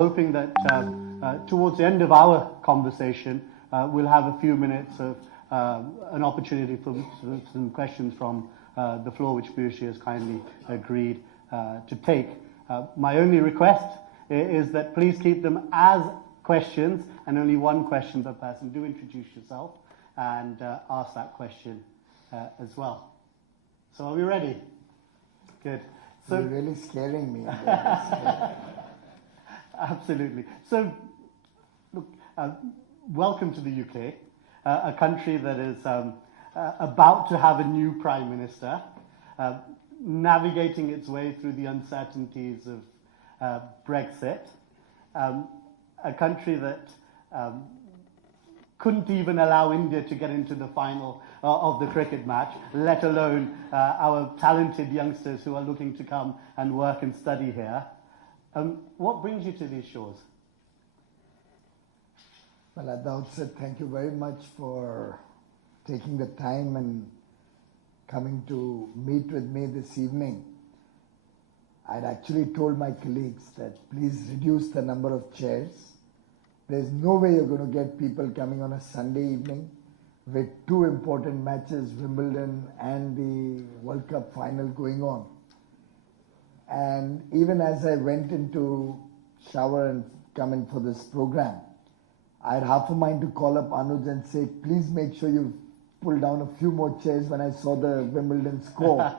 hoping that towards the end of our conversation, we'll have a few minutes of an opportunity for some questions from the floor, which Piyush has kindly agreed to take. My only request is that please keep them as questions and only one question per person. Do introduce yourself and ask that question as well. So are we ready? Good. So you're really scaring me. Absolutely. So, look, welcome to the UK, a country that is about to have a new Prime Minister, navigating its way through the uncertainties of Brexit, a country that couldn't even allow India to get into the final of the cricket match, let alone our talented youngsters who are looking to come and work and study here. What brings you to these shores? Well, at the outset, thank you very much for taking the time and coming to meet with me this evening. I'd actually told my colleagues that please reduce the number of chairs. There's no way you're going to get people coming on a Sunday evening with two important matches, Wimbledon and the World Cup final going on. And even as I went into shower and come in for this program, I had half a mind to call up Anuj and say, please make sure you pull down a few more chairs when I saw the Wimbledon score.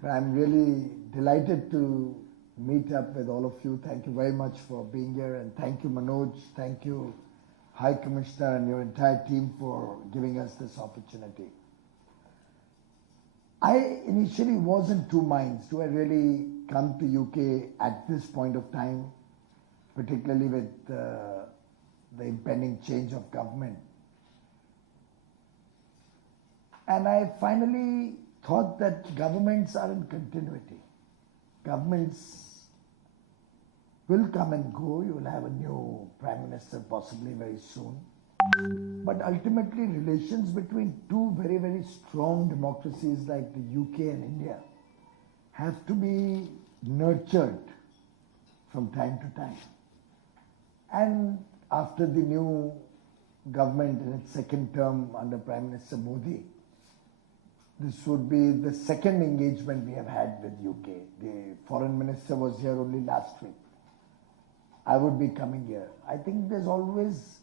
But I'm really delighted to meet up with all of you. Thank you very much for being here, and thank you, Manoj. Thank you, High Commissioner, and your entire team for giving us this opportunity. I initially was in two minds. Do I really come to UK at this point of time, particularly with the impending change of government? And I finally thought that governments are in continuity. Governments will come and go. You will have a new Prime Minister possibly very soon. But ultimately, relations between two very, very strong democracies like the UK and India have to be nurtured from time to time. And after the new government in its second term under Prime Minister Modi, this would be the second engagement we have had with UK. The Foreign Minister was here only last week. I would be coming here. I think there's always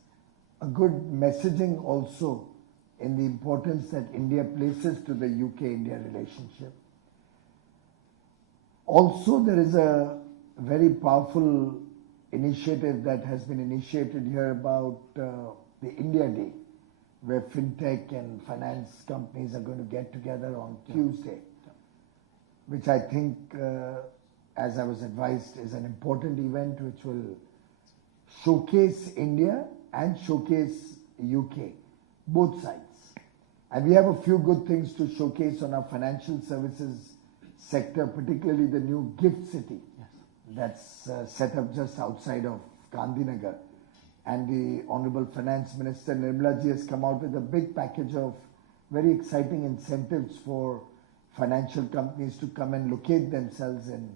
a good messaging also in the importance that India places to the UK-India relationship. Also, there is a very powerful initiative that has been initiated here about the India Day, where fintech and finance companies are going to get together on Tuesday, which I think, as I was advised, is an important event which will showcase India and showcase UK, both sides. And we have a few good things to showcase on our financial services sector, particularly the new gift city that's set up just outside of Gandhinagar. And the Honorable Finance Minister Nirmala ji has come out with a big package of very exciting incentives for financial companies to come and locate themselves in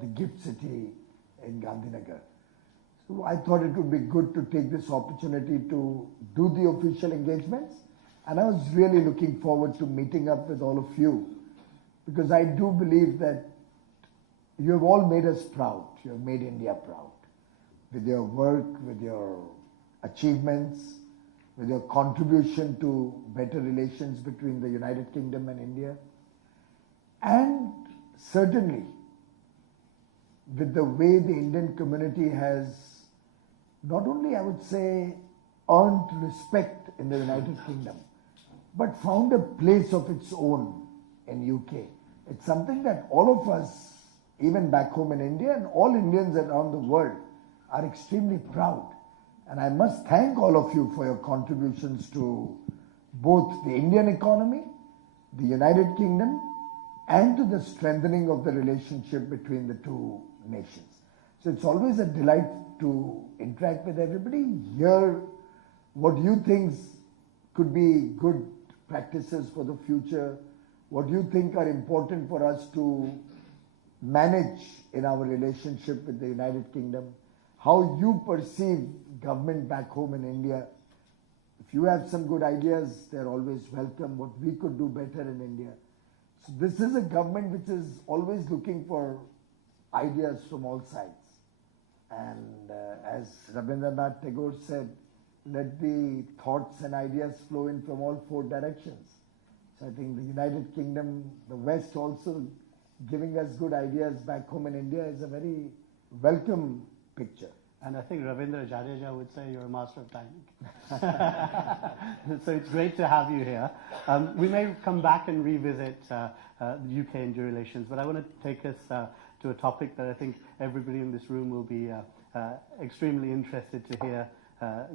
the gift city in Gandhinagar. So I thought it would be good to take this opportunity to do the official engagements. And I was really looking forward to meeting up with all of you, because I do believe that you have all made us proud. You have made India proud with your work, with your achievements, with your contribution to better relations between the United Kingdom and India. And certainly with the way the Indian community has not only, I would say, earned respect in the United Kingdom, but found a place of its own in UK. It's something that all of us, even back home in India, and all Indians around the world are extremely proud. And I must thank all of you for your contributions to both the Indian economy, the United Kingdom, and to the strengthening of the relationship between the two nations. So it's always a delight to interact with everybody, hear what you think could be good practices for the future, what you think are important for us to manage in our relationship with the United Kingdom, how you perceive government back home in India. If you have some good ideas, they're always welcome, what we could do better in India. So this is a government which is always looking for ideas from all sides. And as Rabindranath Tagore said, let the thoughts and ideas flow in from all four directions. So I think the United Kingdom, the West also giving us good ideas back home in India is a very welcome picture. And I think Ravindra Jadeja would say you're a master of timing. So it's great to have you here. We may come back and revisit UK-India relations, but I want to take us to a topic that I think everybody in this room will be extremely interested to hear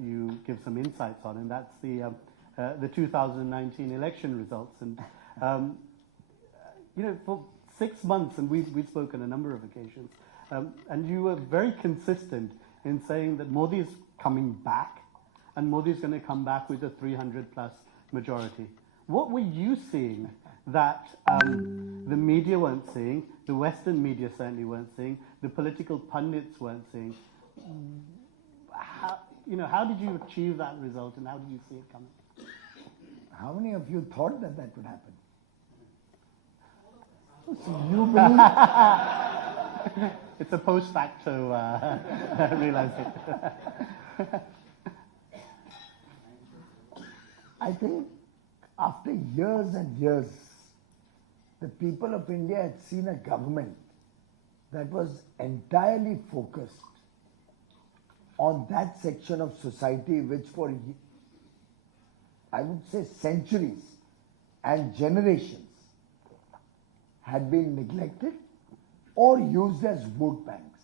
you give some insights on, and that's the 2019 election results. And for 6 months, and we've spoken a number of occasions, and you were very consistent in saying that Modi is coming back, and Modi is going to come back with a 300-plus majority. What were you seeing that the media weren't seeing, the Western media certainly weren't seeing, the political pundits weren't seeing? How did you achieve that result, and how did you see it coming? How many of you thought that would happen? So you believe? It's a post facto realization. I think after years and years, the people of India had seen a government that was entirely focused on that section of society which for, I would say, centuries and generations had been neglected or used as vote banks.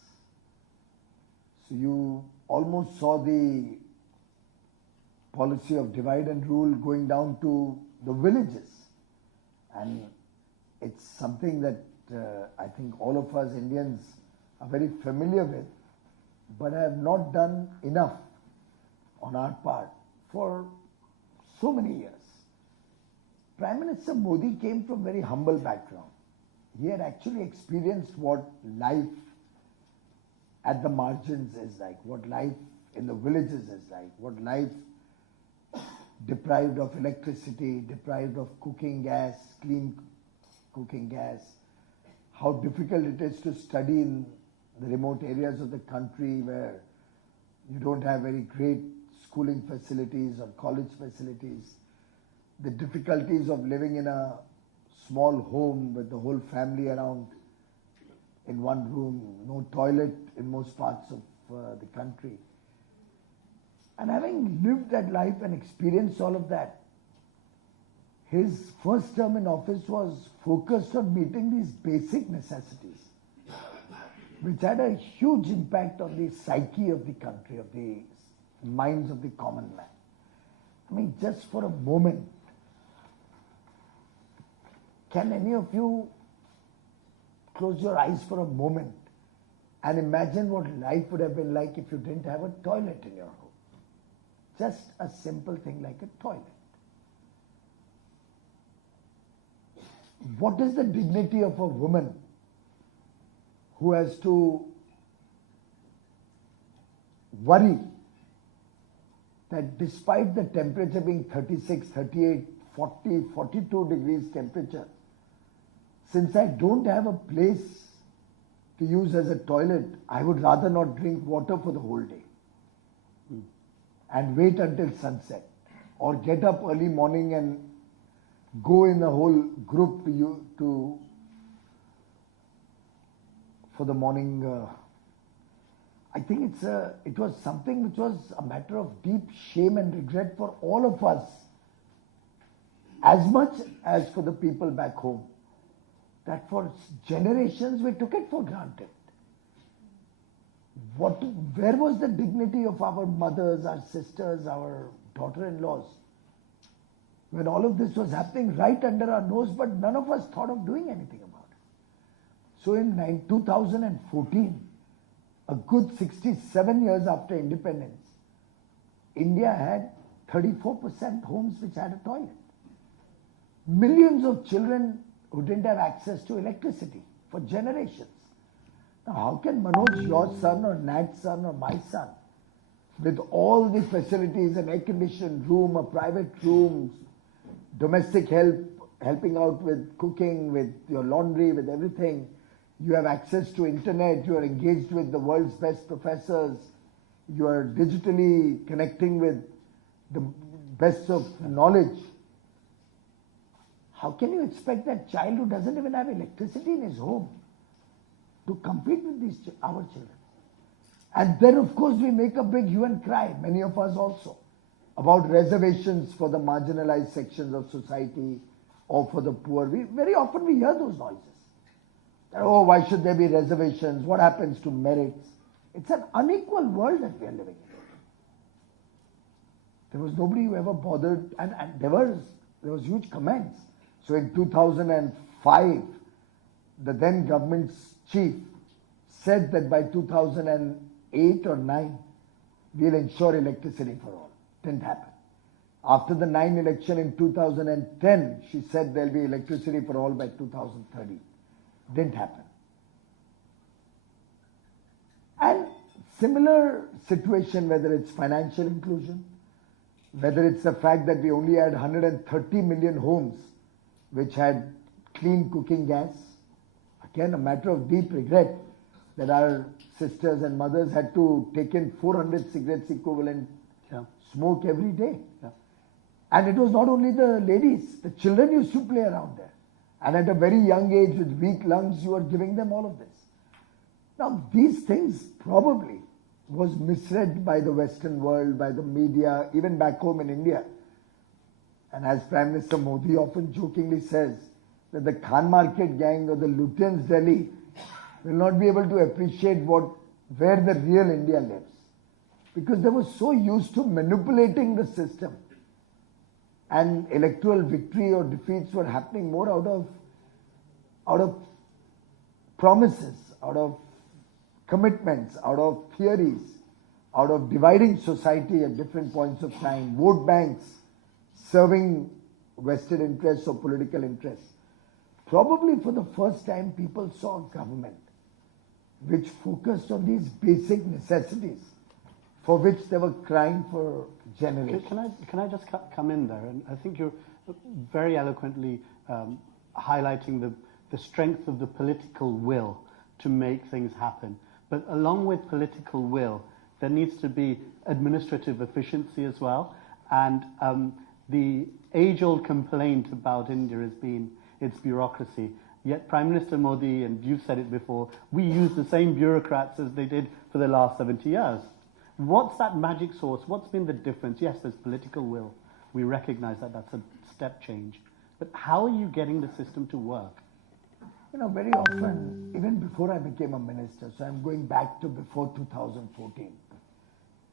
So you almost saw the policy of divide and rule going down to the villages. And it's something that I think all of us Indians are very familiar with, but have not done enough on our part for so many years. Prime Minister Modi came from very humble background. He had actually experienced what life at the margins is like, what life in the villages is like, what life deprived of electricity, deprived of cooking gas, clean cooking gas, how difficult it is to study in the remote areas of the country where you don't have very great schooling facilities or college facilities, the difficulties of living in a small home with the whole family around in one room, no toilet in most parts of the country. And having lived that life and experienced all of that, his first term in office was focused on meeting these basic necessities, which had a huge impact on the psyche of the country, of the minds of the common man. I mean, just for a moment, can any of you close your eyes for a moment and imagine what life would have been like if you didn't have a toilet in your home? Just a simple thing like a toilet. What is the dignity of a woman who has to worry that despite the temperature being 36, 38, 40, 42 degrees temperature, since I don't have a place to use as a toilet, I would rather not drink water for the whole day and wait until sunset, or get up early morning and go in a whole group for the morning. I think it was something which was a matter of deep shame and regret for all of us, as much as for the people back home, that for generations we took it for granted. Where was the dignity of our mothers, our sisters, our daughter-in-laws, when all of this was happening right under our nose, but none of us thought of doing anything about it? So in 2014, a good 67 years after independence, India had 34% homes which had a toilet. Millions of children who didn't have access to electricity for generations. Now, how can Manoj, your son or Nat's son or my son, with all the facilities, an air-conditioned room, a private room, domestic help, helping out with cooking, with your laundry, with everything, you have access to internet, you are engaged with the world's best professors, you are digitally connecting with the best of knowledge. How can you expect that child who doesn't even have electricity in his home to compete with our children? And then, of course, we make a big hue and cry, many of us also, about reservations for the marginalized sections of society or for the poor. Very often we hear those noises. Oh, why should there be reservations? What happens to merits? It's an unequal world that we are living in. There was nobody who ever bothered, and there was huge comments. So in 2005, the then government's chief said that by 2008 or 9, we'll ensure electricity for all. Didn't happen. After the 9 election in 2010, she said there'll be electricity for all by 2030. Didn't happen. And similar situation, whether it's financial inclusion, whether it's the fact that we only had 130 million homes which had clean cooking gas. Again, a matter of deep regret that our sisters and mothers had to take in 400 cigarettes equivalent smoke every day. Yeah. And it was not only the ladies, the children used to play around there. And at a very young age with weak lungs, you are giving them all of this. Now, these things probably was misread by the Western world, by the media, even back home in India. And as Prime Minister Modi often jokingly says, that the Khan Market gang or the Lutyens Delhi will not be able to appreciate where the real India lives. Because they were so used to manipulating the system. And electoral victory or defeats were happening more out of promises, out of commitments, out of theories, out of dividing society at different points of time, vote banks, serving vested interests or political interests. Probably for the first time, people saw a government which focused on these basic necessities for which they were crying for generations. Can I just come in there? And I think you're very eloquently highlighting the strength of the political will to make things happen. But along with political will, there needs to be administrative efficiency as well. And the age-old complaint about India has been its bureaucracy. Yet Prime Minister Modi, and you've said it before, we use the same bureaucrats as they did for the last 70 years. What's that magic source? What's been the difference? Yes, there's political will. We recognize that that's a step change. But how are you getting the system to work? You know, very often, even before I became a minister, so I'm going back to before 2014,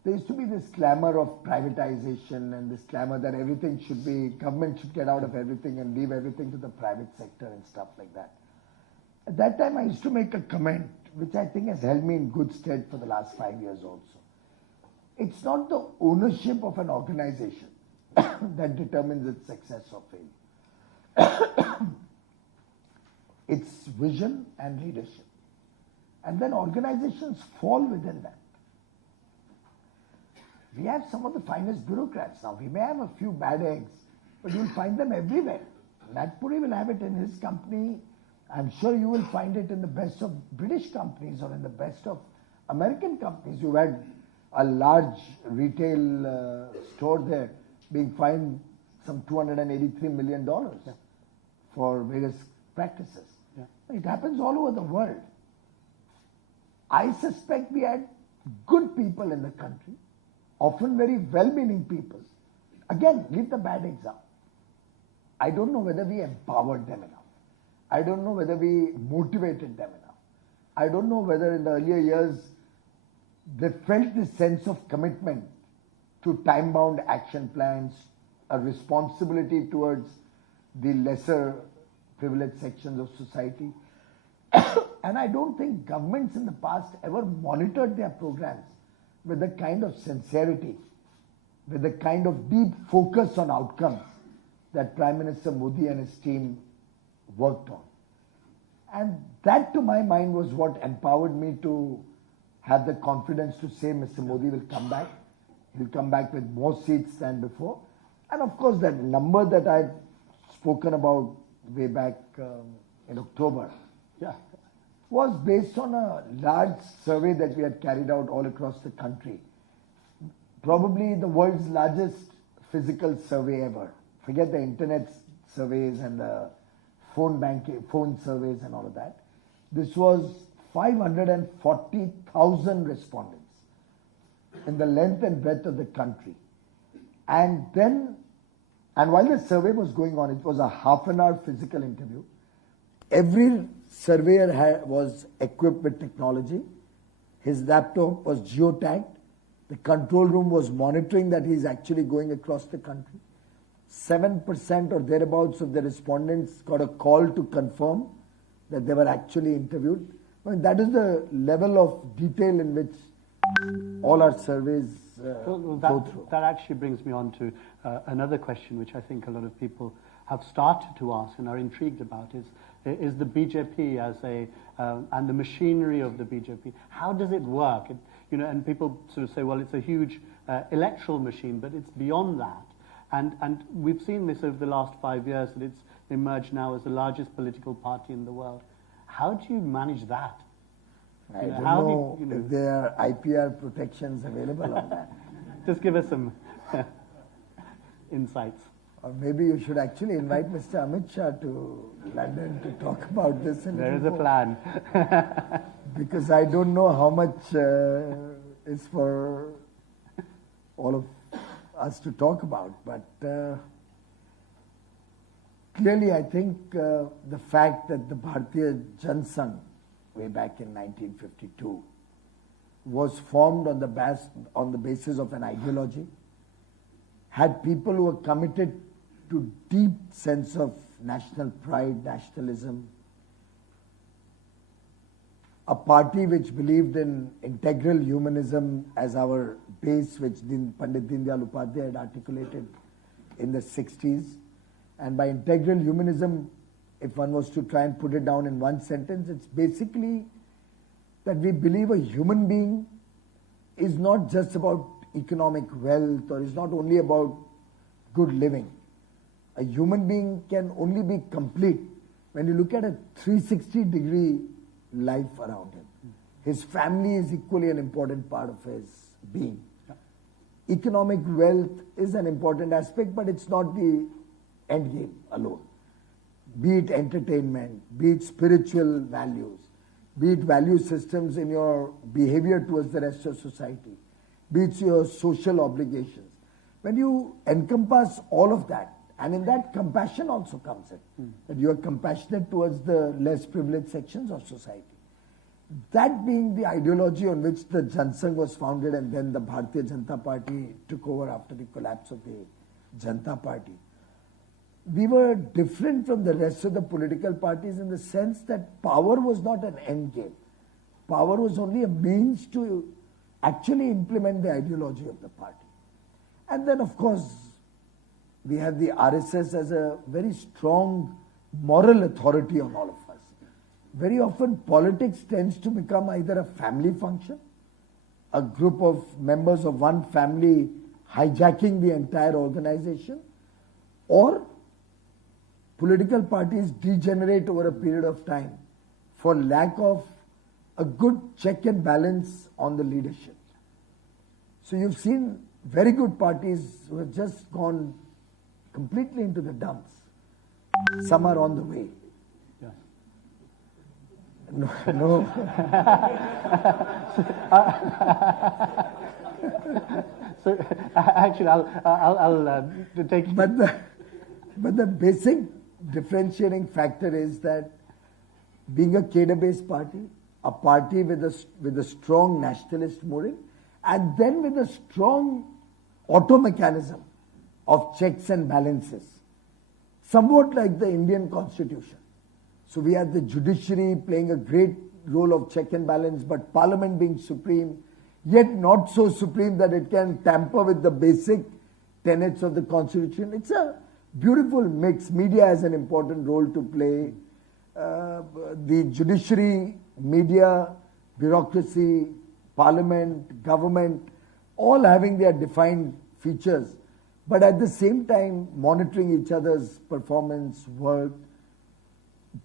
there used to be this clamor of privatization and this clamor that government should get out of everything and leave everything to the private sector and stuff like that. At that time, I used to make a comment, which I think has held me in good stead for the last 5 years also. It's not the ownership of an organization that determines its success or failure. It's vision and leadership. And then organizations fall within that. We have some of the finest bureaucrats now. We may have a few bad eggs, but you'll find them everywhere. Nat Puri will have it in his company. I'm sure you will find it in the best of British companies or in the best of American companies. You had a large retail store there being fined some $283 million for various practices. Yeah. It happens all over the world. I suspect we had good people in the country, often very well-meaning people. Again, leave the bad eggs out. I don't know whether we empowered them enough. I don't know whether we motivated them enough. I don't know whether in the earlier years they felt this sense of commitment to time-bound action plans, a responsibility towards the lesser privileged sections of society. And I don't think governments in the past ever monitored their programs with the kind of sincerity, with the kind of deep focus on outcomes that Prime Minister Modi and his team worked on. And that, to my mind, was what empowered me to have the confidence to say Mr. Modi will come back. He'll come back with more seats than before. And of course, that number that I'd spoken about way back in October was based on a large survey that we had carried out all across the country. Probably the world's largest physical survey ever. Forget the internet surveys and the phone surveys and all of that. This was 540,000 respondents in the length and breadth of the country. And while the survey was going on, it was a half-an-hour physical interview. Every surveyor was equipped with technology. His laptop was geotagged. The control room was monitoring that he's actually going across the country. 7% or thereabouts of the respondents got a call to confirm that they were actually interviewed. I mean, that is the level of detail in which all our surveys go through. That actually brings me on to another question, which I think a lot of people have started to ask and are intrigued about, is the BJP and the machinery of the BJP. How does it work? And people sort of say, well, it's a huge electoral machine, but it's beyond that. And we've seen this over the last 5 years, that it's emerged now as the largest political party in the world. How do you manage that? I don't know if there are IPR protections available on that. Just give us some insights. Or maybe you should actually invite Mr. Amit Shah to London to talk about this. There is a plan. Because I don't know how much is for all of us to talk about. But clearly I think the fact that the Bharatiya Jansangh, way back in 1952, was formed on the basis of an ideology, had people who were committed to deep sense of national pride, nationalism, a party which believed in integral humanism as our base, which Pandit Dindayal Upadhyay had articulated in the 60s. And by integral humanism, if one was to try and put it down in one sentence, it's basically that we believe a human being is not just about economic wealth, or is not only about good living. A human being can only be complete when you look at a 360-degree life around him. His family is equally an important part of his being. Economic wealth is an important aspect, but it's not the end game alone. Be it entertainment, be it spiritual values, be it value systems in your behavior towards the rest of society, be it your social obligations. When you encompass all of that, and in that compassion also comes in, that you are compassionate towards the less privileged sections of society. That being the ideology on which the Jansangh was founded, and then the Bharatiya Janata Party took over after the collapse of the Janata Party. We were different from the rest of the political parties in the sense that power was not an end game. Power was only a means to actually implement the ideology of the party. And then, of course, we have the RSS as a very strong moral authority on all of us. Very often, politics tends to become either a family function, a group of members of one family hijacking the entire organization, or political parties degenerate over a period of time for lack of a good check and balance on the leadership. So you've seen very good parties who have just gone completely into the dumps. Some are on the way. No. So actually, I'll take. But the basic differentiating factor is that being a cadre-based party, a party with a strong nationalist mooring, and then with a strong auto mechanism of checks and balances, somewhat like the Indian Constitution. So we have the judiciary playing a great role of check and balance, but Parliament being supreme, yet not so supreme that it can tamper with the basic tenets of the Constitution. It's a beautiful mix. Media has an important role to play. the judiciary, media, bureaucracy, parliament, government, all having their defined features, but at the same time monitoring each other's performance, work.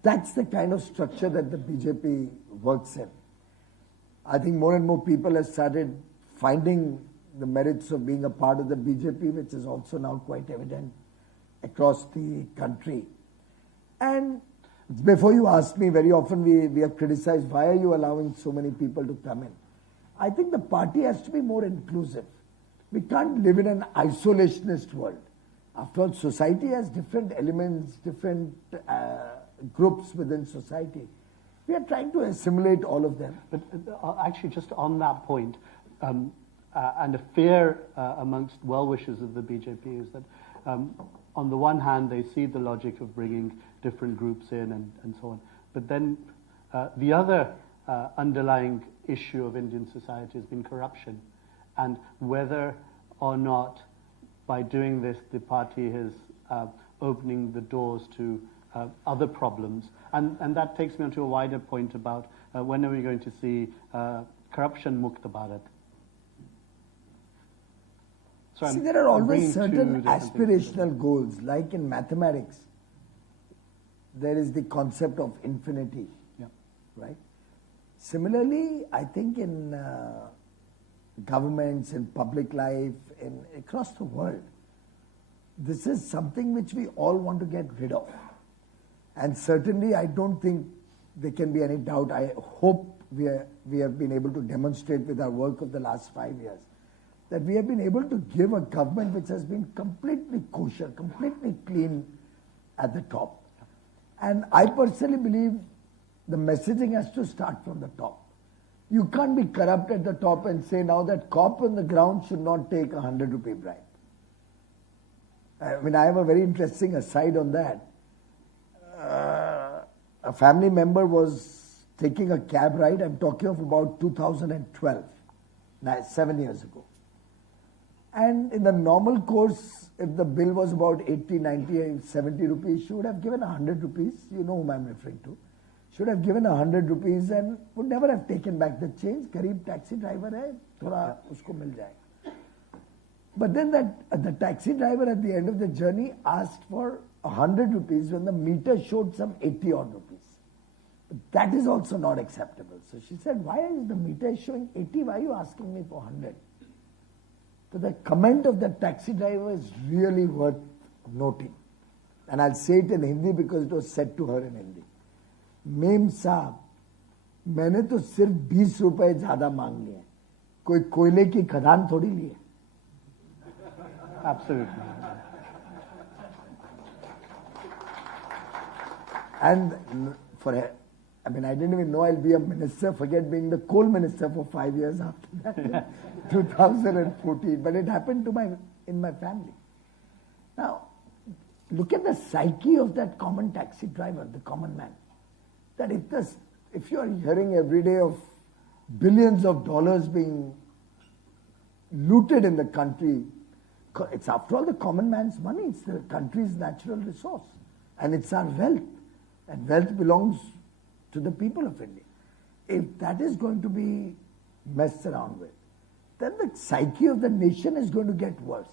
That's the kind of structure that the BJP works in. I think more and more people have started finding the merits of being a part of the BJP, which is also now quite evident across the country. And before you ask me, very often we have criticized, why are you allowing so many people to come in? I think the party has to be more inclusive. We can't live in an isolationist world. After all, society has different elements, different groups within society. We are trying to assimilate all of them. But actually, just on that point, and a fear amongst well-wishers of the BJP is that on the one hand, they see the logic of bringing different groups in and so on. But then the other underlying issue of Indian society has been corruption, and whether or not by doing this the party is opening the doors to other problems. And that takes me on to a wider point about when are we going to see corruption Mukt Bharat? So see, there are always certain aspirational goals, like in mathematics, there is the concept of infinity, right? Similarly, I think in governments, in public life, across the world, this is something which we all want to get rid of. And certainly, I don't think there can be any doubt. I hope we have been able to demonstrate with our work of the last 5 years that we have been able to give a government which has been completely kosher, completely clean at the top. And I personally believe the messaging has to start from the top. You can't be corrupt at the top and say now that cop on the ground should not take a 100 rupee bribe. I mean, I have a very interesting aside on that. A family member was taking a cab ride. I'm talking of about 2012, 7 years ago. And in the normal course, if the bill was about 80, 90, 70 rupees, she would have given 100 rupees. You know whom I'm referring to. Should have given 100 rupees and would never have taken back the change. Garib taxi driver hai, thoda usko mil jayega. But then the taxi driver at the end of the journey asked for 100 rupees when the meter showed some 80 odd rupees. But that is also not acceptable. So she said, why is the meter showing 80? Why are you asking me for 100? So the comment of the taxi driver is really worth noting. And I'll say it in Hindi because it was said to her in Hindi. Ma'am साहब, मैंने तो सिर्फ 20 रुपए ज्यादा मांग लिए, कोई कोयले की खदान थोड़ी ली है. Absolutely. And I mean, I didn't even know I'll be a minister, forget being the coal minister for 5 years after that, 2014. But it happened in my family. Now, look at the psyche of that common taxi driver, the common man. That if you are hearing every day of billions of dollars being looted in the country, it's after all the common man's money, it's the country's natural resource, and it's our wealth, and wealth belongs to the people of India. If that is going to be messed around with, then the psyche of the nation is going to get worse.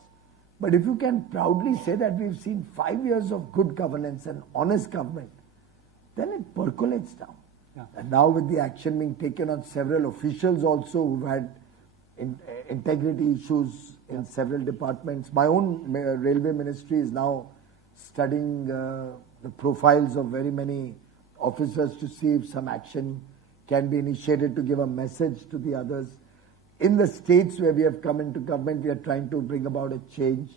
But if you can proudly say that we've seen 5 years of good governance and honest government, then it percolates down. Yeah. And now with the action being taken on several officials also who've had integrity issues in several departments. My own railway ministry is now studying the profiles of very many officers to see if some action can be initiated to give a message to the others. In the states where we have come into government, we are trying to bring about a change.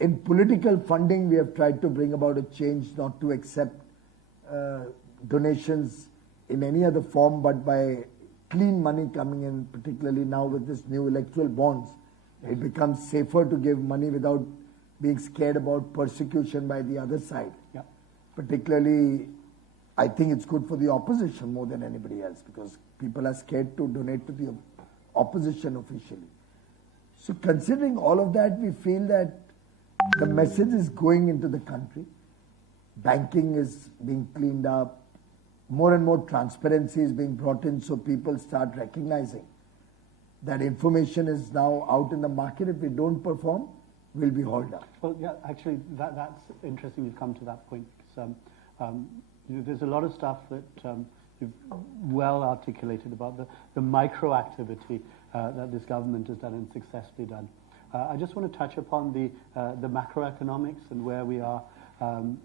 In political funding, we have tried to bring about a change, not to accept donations in any other form, but by clean money coming in, particularly now with this new electoral bonds, it becomes safer to give money without being scared about persecution by the other side. Yeah. Particularly, I think it's good for the opposition more than anybody else, because people are scared to donate to the opposition officially. So considering all of that, we feel that the message is going into the country. Banking is being cleaned up. more and more transparency is being brought in, so people start recognizing that information is now out in the market. If we don't perform, we'll be hauled up. Well, yeah, actually, that's interesting you've come to that point. Because, there's a lot of stuff that you've well articulated about the micro activity that this government has done and successfully done. I just want to touch upon the macroeconomics and where we are. And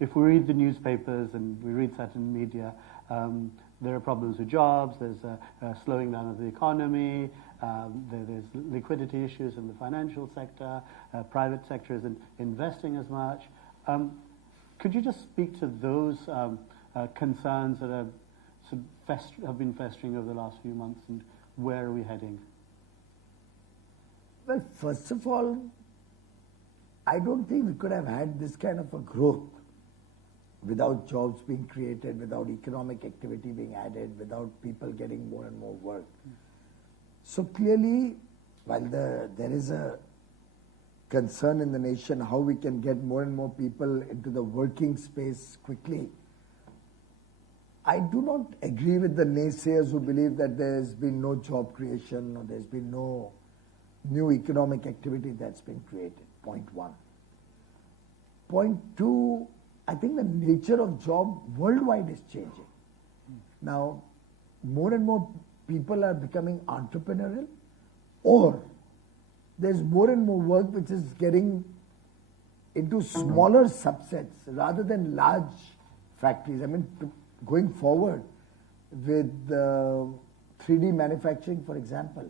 if we read the newspapers and we read certain media, there are problems with jobs, there's a slowing down of the economy, there's liquidity issues in the financial sector, private sector isn't investing as much. Could you just speak to those concerns that have been festering over the last few months, and where are we heading? Well, first of all, I don't think we could have had this kind of a growth without jobs being created, without economic activity being added, without people getting more and more work. So clearly, while there is a concern in the nation how we can get more and more people into the working space quickly, I do not agree with the naysayers who believe that there's been no job creation or there's been no new economic activity that's been created, point one. Point two, I think the nature of job worldwide is changing. Now, more and more people are becoming entrepreneurial, or there's more and more work which is getting into smaller subsets rather than large factories. I mean, going forward with 3D manufacturing, for example,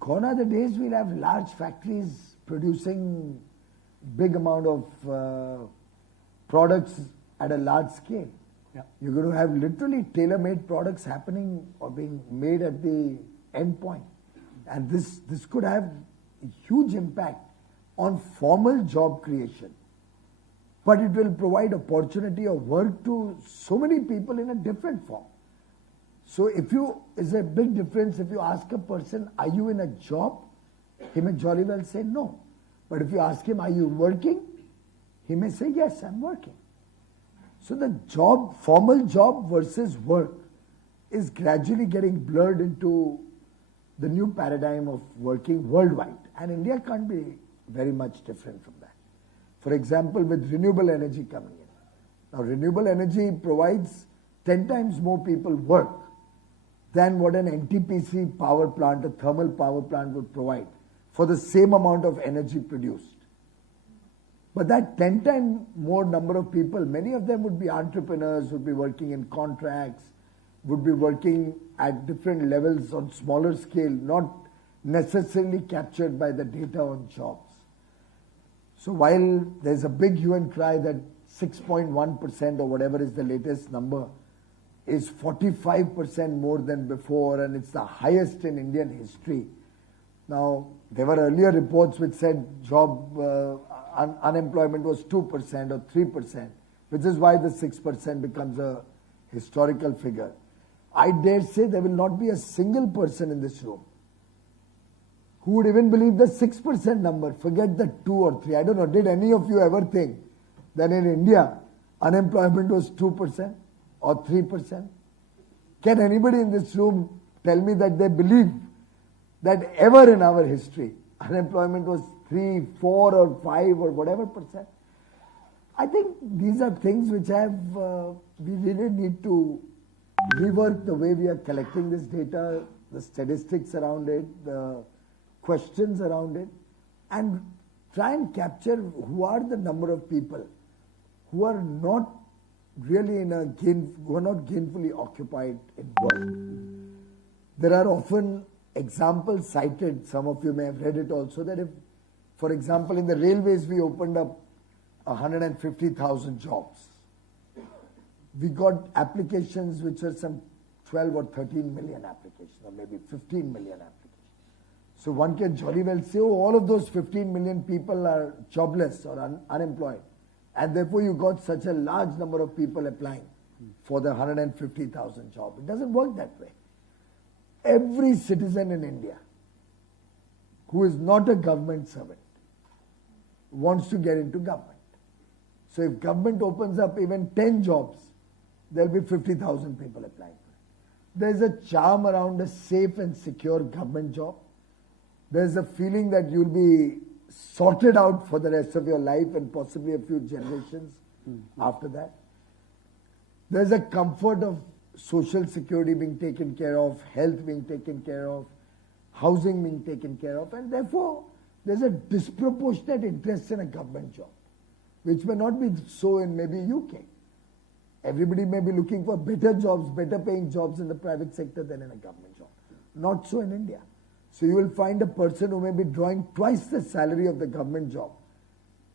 gone are the days we'll have large factories producing big amount of products at a large scale. Yeah. You're going to have literally tailor-made products happening or being made at the end point. And this could have a huge impact on formal job creation. But it will provide opportunity of work to so many people in a different form. So it's a big difference if you ask a person, are you in a job? He may jolly well say no. But if you ask him, are you working? He may say, yes, I'm working. So the job, formal job versus work, is gradually getting blurred into the new paradigm of working worldwide. And India can't be very much different from that. For example, with renewable energy coming in. Now, renewable energy provides 10 times more people work than what an NTPC power plant, a thermal power plant would provide for the same amount of energy produced. But that 10 times more number of people, many of them would be entrepreneurs, would be working in contracts, would be working at different levels on smaller scale, not necessarily captured by the data on jobs. So while there's a big hue and cry that 6.1% or whatever is the latest number is 45% more than before, and it's the highest in Indian history. Now, there were earlier reports which said unemployment was 2% or 3%, which is why the 6% becomes a historical figure. I dare say there will not be a single person in this room who would even believe the 6% number. Forget the 2 or 3. I don't know, did any of you ever think that in India unemployment was 2% or 3%? Can anybody in this room tell me that they believe that ever in our history unemployment was 3, 4 or 5 or whatever percent? I think these are things which we really need to rework the way we are collecting this data, the statistics around it, the questions around it, and try and capture who are the number of people who are not really who are not gainfully occupied in work. There are often examples cited, some of you may have read it also, that if, for example, in the railways we opened up 150,000 jobs. We got applications which were some 12 or 13 million applications, or maybe 15 million applications. So one can jolly well say, oh, all of those 15 million people are jobless or unemployed. And therefore you got such a large number of people applying for the 150,000 jobs. It doesn't work that way. Every citizen in India who is not a government servant wants to get into government. So if government opens up even 10 jobs, there'll be 50,000 people applying for it. There's a charm around a safe and secure government job. There's a feeling that you'll be sorted out for the rest of your life and possibly a few generations after that. There's a comfort of social security being taken care of, health being taken care of, housing being taken care of, and therefore there's a disproportionate interest in a government job, which may not be so in maybe UK. Everybody may be looking for better jobs, better paying jobs in the private sector than in a government job. Not so in India. So you will find a person who may be drawing twice the salary of the government job,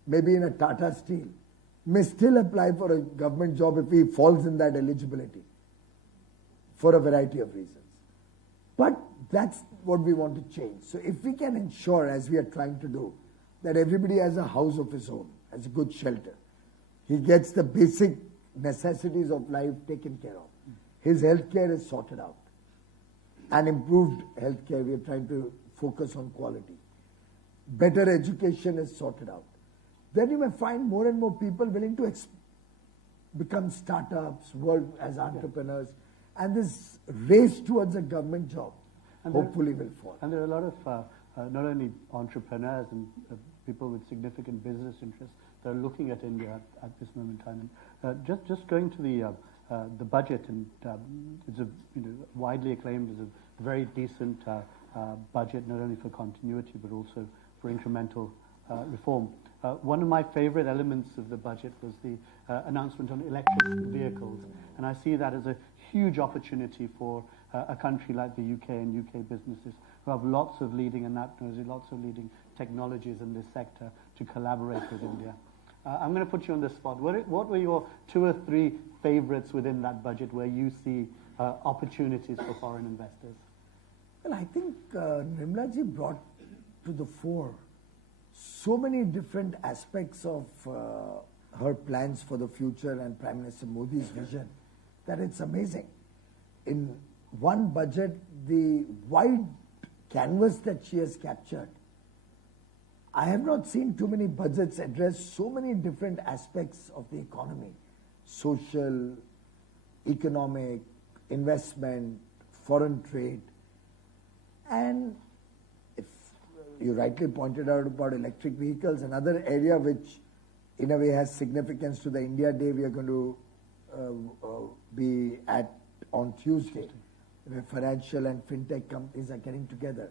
maybe in a Tata Steel, may still apply for a government job if he falls in that eligibility for a variety of reasons. But that's what we want to change. So if we can ensure, as we are trying to do, that everybody has a house of his own, has a good shelter, he gets the basic necessities of life taken care of, his health care is sorted out, and improved health care, we are trying to focus on quality. Better education is sorted out. Then you may find more and more people willing to become startups, work as entrepreneurs, and this race towards a government job and hopefully will fall. And there are a lot of not only entrepreneurs and people with significant business interests that are looking at India at this moment in time. And just going to the budget, and it's widely acclaimed as a very decent budget, not only for continuity but also for incremental reform. One of my favorite elements of the budget was the announcement on electric vehicles, and I see that as a huge opportunity for a country like the UK and UK businesses who have lots of leading technologies in this sector to collaborate with India. I'm going to put you on the spot. What were your 2 or 3 favorites within that budget where you see opportunities for foreign investors? Well, I think Nirmalaji brought to the fore so many different aspects of her plans for the future and Prime Minister Modi's vision that it's amazing. In one budget, the wide canvas that she has captured, I have not seen too many budgets address so many different aspects of the economy: social, economic, investment, foreign trade. And if you rightly pointed out about electric vehicles, another area which in a way has significance to the India Day we are going to be at on Tuesday, where financial and fintech companies are getting together,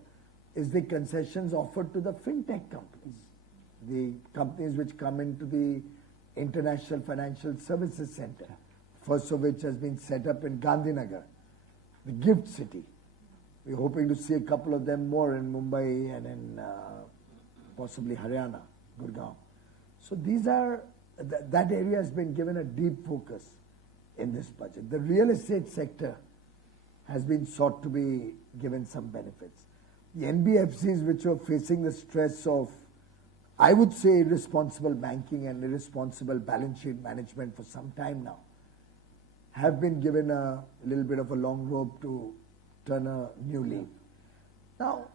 is the concessions offered to the fintech companies, the companies which come into the International Financial Services Center, first of which has been set up in Gandhinagar, the gift city. We're hoping to see a couple of them more in Mumbai and in possibly Haryana, Gurgaon. So these are, that area has been given a deep focus in this budget. The real estate sector has been sought to be given some benefits. The NBFCs, which are facing the stress of, I would say, irresponsible banking and irresponsible balance sheet management for some time now, have been given a little bit of a long rope to turn a new leaf. Now,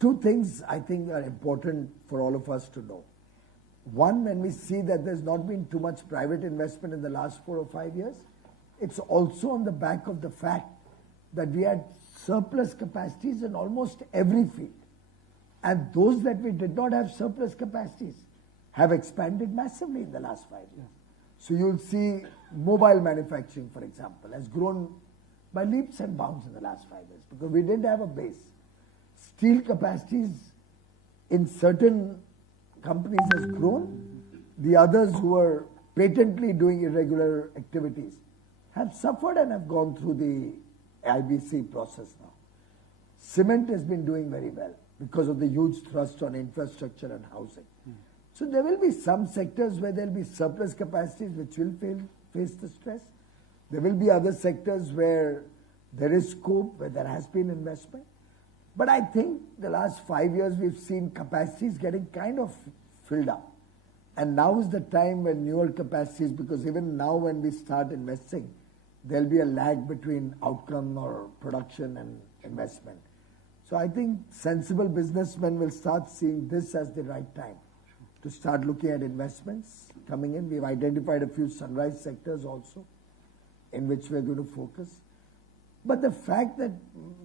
2 things I think are important for all of us to know. One, when we see that there's not been too much private investment in the last 4 or 5 years, it's also on the back of the fact that we had surplus capacities in almost every field. And those that we did not have surplus capacities have expanded massively in the last 5 years. So you'll see mobile manufacturing, for example, has grown by leaps and bounds in the last 5 years because we didn't have a base. Steel capacities in certain companies has grown. The others who are patently doing irregular activities have suffered and have gone through the IBC process now. Cement has been doing very well because of the huge thrust on infrastructure and housing. So there will be some sectors where there will be surplus capacities which will face the stress. There will be other sectors where there is scope, where there has been investment. But I think the last 5 years we've seen capacities getting kind of filled up. And now is the time when newer capacities, because even now when we start investing, there'll be a lag between outcome or production and investment. So I think sensible businessmen will start seeing this as the right time to start looking at investments coming in. We've identified a few sunrise sectors also in which we're going to focus. But the fact that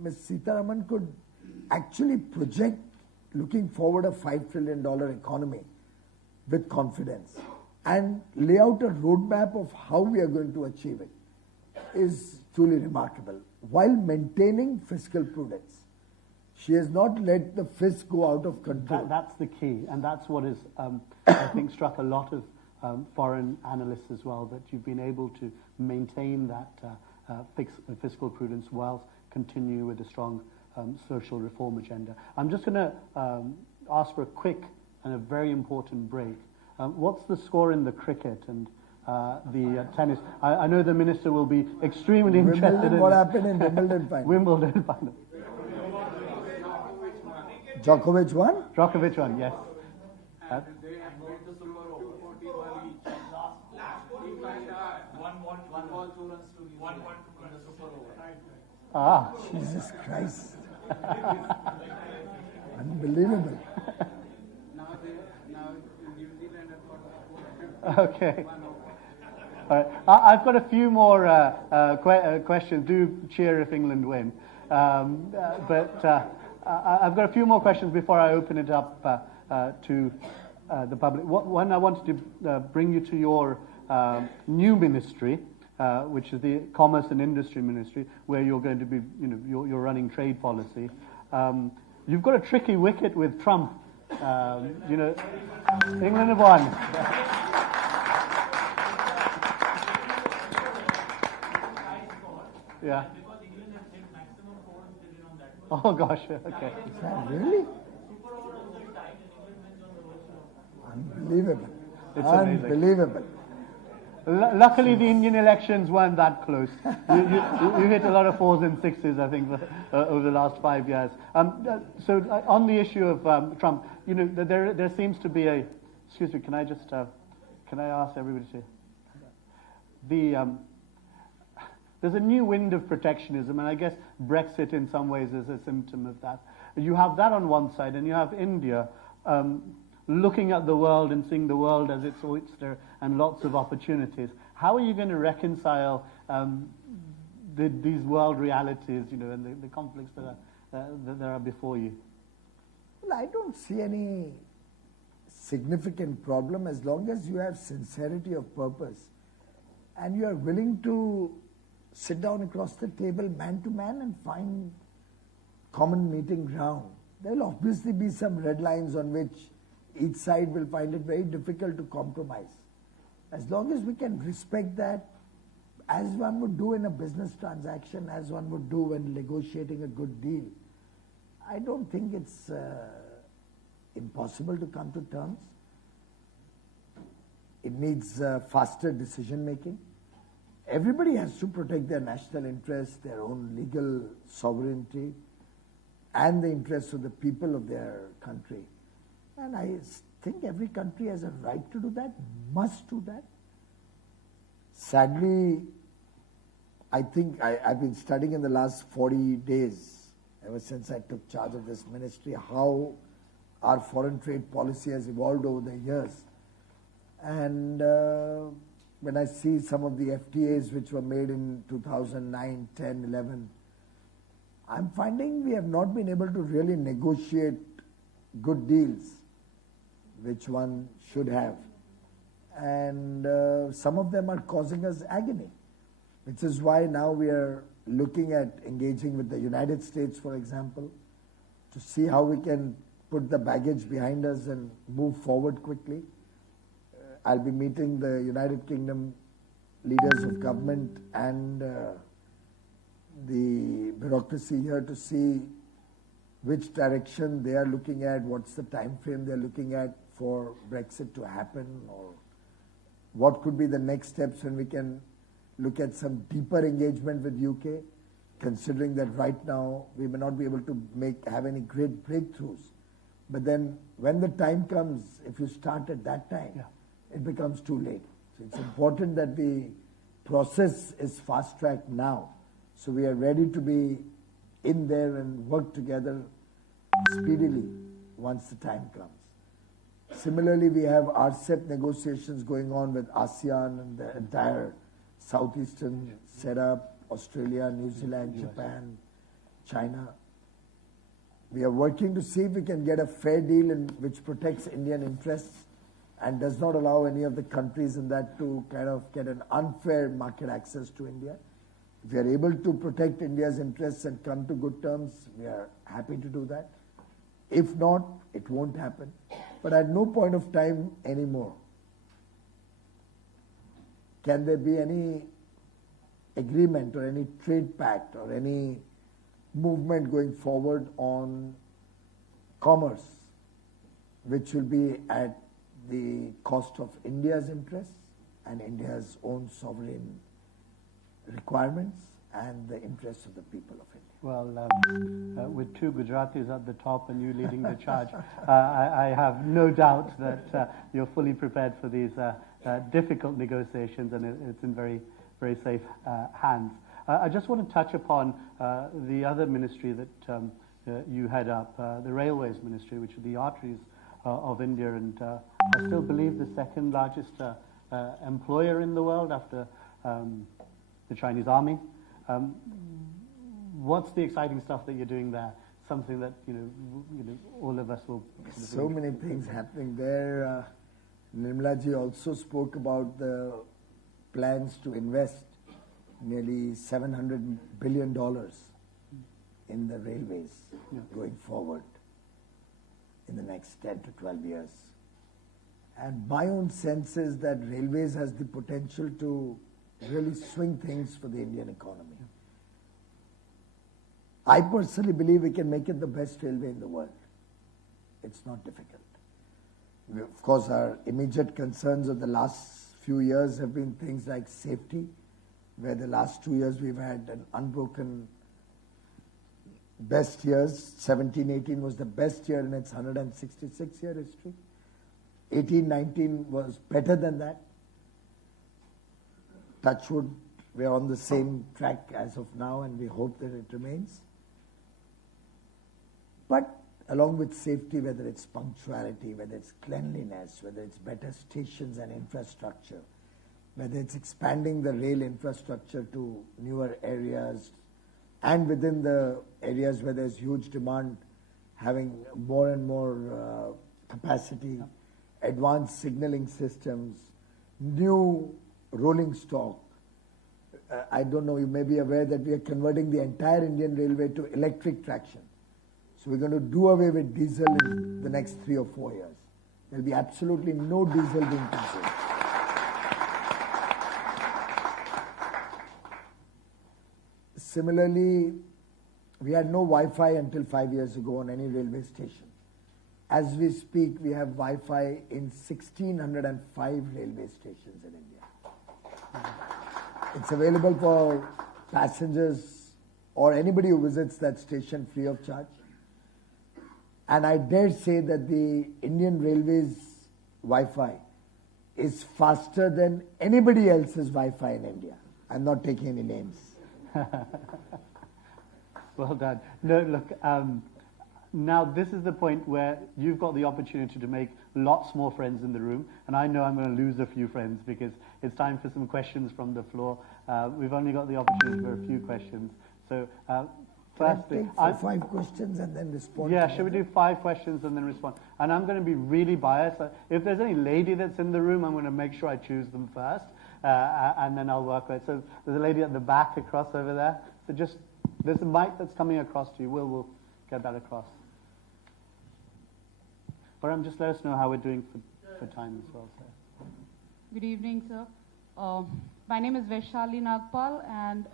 Ms. Sitharaman could actually project, looking forward, a $5 trillion economy with confidence and lay out a roadmap of how we are going to achieve it is truly remarkable, while maintaining fiscal prudence. She has not let the fisc go out of control. That's the key, and that's what is, I think, struck a lot of foreign analysts as well, that you've been able to maintain that fiscal prudence whilst continue with a strong social reform agenda. I'm just going to ask for a quick and a very important break. What's the score in the cricket and the tennis? I know the minister will be extremely interested in what happened in Wimbledon final. Wimbledon final. Djokovic won? Djokovic won, yes. Ah. Jesus Christ. Unbelievable. Okay. All right. I've got a few more questions. Do cheer if England win. But I've got a few more questions before I open it up to the public. One, I wanted to bring you to your new ministry, which is the Commerce and Industry Ministry, where you're going to be, you're running trade policy. You've got a tricky wicket with Trump. England have won. Yeah. Oh gosh, okay. Is that really? Unbelievable. It's amazing. Unbelievable. Luckily, the Indian elections weren't that close. You hit a lot of 4s and 6s, I think, over the last 5 years. So on the issue of Trump, there seems to be a. Excuse me, can I ask everybody to? There's a new wind of protectionism, and I guess Brexit in some ways is a symptom of that. You have that on one side, and you have India looking at the world and seeing the world as its oyster and lots of opportunities. How are you going to reconcile these world realities, and the conflicts that are before you? Well, I don't see any significant problem as long as you have sincerity of purpose and you are willing to sit down across the table man to man and find common meeting ground. There will obviously be some red lines on which each side will find it very difficult to compromise. As long as we can respect that, as one would do in a business transaction, as one would do when negotiating a good deal, I don't think it's impossible to come to terms. It needs faster decision making. Everybody has to protect their national interests, their own legal sovereignty, and the interests of the people of their country. And I think every country has a right to do that, must do that. Sadly, I think I've been studying in the last 40 days, ever since I took charge of this ministry, how our foreign trade policy has evolved over the years. And when I see some of the FTAs which were made in 2009, 10, 11, I'm finding we have not been able to really negotiate good deals, which one should have. And some of them are causing us agony, which is why now we are looking at engaging with the United States, for example, to see how we can put the baggage behind us and move forward quickly. I'll be meeting the United Kingdom leaders of government and the bureaucracy here to see which direction they are looking at, what's the time frame they're looking at for Brexit to happen, or what could be the next steps when we can look at some deeper engagement with UK, considering that right now we may not be able to have any great breakthroughs. But then when the time comes, if you start at that time, it becomes too late. So it's important that the process is fast-tracked now, so we are ready to be in there and work together speedily once the time comes. Similarly, we have RCEP negotiations going on with ASEAN and the entire Southeastern setup, Australia, New Zealand, Japan, China. We are working to see if we can get a fair deal which protects Indian interests and does not allow any of the countries in that to kind of get an unfair market access to India. If we are able to protect India's interests and come to good terms, we are happy to do that. If not, it won't happen. But at no point of time anymore can there be any agreement or any trade pact or any movement going forward on commerce which will be at the cost of India's interests and India's own sovereign requirements and the interests of the people of India. Well, with two Gujaratis at the top and you leading the charge, I have no doubt that you're fully prepared for these difficult negotiations, and it's in very, very safe hands. I just want to touch upon the other ministry that you head up, the Railways Ministry, which are the arteries of India, and I still believe the second largest employer in the world after the Chinese Army. What's the exciting stuff that you're doing there? Something that you know all of us will. So many things happening there. Nirmala ji also spoke about the plans to invest nearly $700 billion in the railways going forward in the next 10 to 12 years. And my own sense is that railways has the potential to really swing things for the Indian economy. I personally believe we can make it the best railway in the world. It's not difficult. Of course, our immediate concerns of the last few years have been things like safety, where the last 2 years we've had an unbroken best years. 17-18 was the best year in its 166-year history. 18-19 was better than that. Touch wood, we're on the same track as of now, and we hope that it remains. But along with safety, whether it's punctuality, whether it's cleanliness, whether it's better stations and infrastructure, whether it's expanding the rail infrastructure to newer areas, and within the areas where there's huge demand, having more and more capacity, advanced signaling systems, new rolling stock. I don't know, you may be aware that we are converting the entire Indian Railway to electric traction. So we're going to do away with diesel in the next 3 or 4 years. There will be absolutely no diesel being consumed. Similarly, we had no Wi-Fi until 5 years ago on any railway station. As we speak, we have Wi-Fi in 1,605 railway stations in India. It's available for passengers or anybody who visits that station free of charge. And I dare say that the Indian Railways Wi-Fi is faster than anybody else's Wi-Fi in India. I'm not taking any names. Well done. No, look, now this is the point where you've got the opportunity to make lots more friends in the room, and I know I'm going to lose a few friends because it's time for some questions from the floor. We've only got the opportunity for a few questions. So firstly, I'll take 5 questions and then respond. Yeah, should we do 5 questions and then respond? And I'm going to be really biased. If there's any lady that's in the room, I'm going to make sure I choose them first, and then I'll work with it. So there's a lady at the back across over there. So just, there's a mic that's coming across to you. We'll get that across. Or just let us know how we're doing for time as well, sir. Good evening, sir. My name is Vaishali Nagpal, and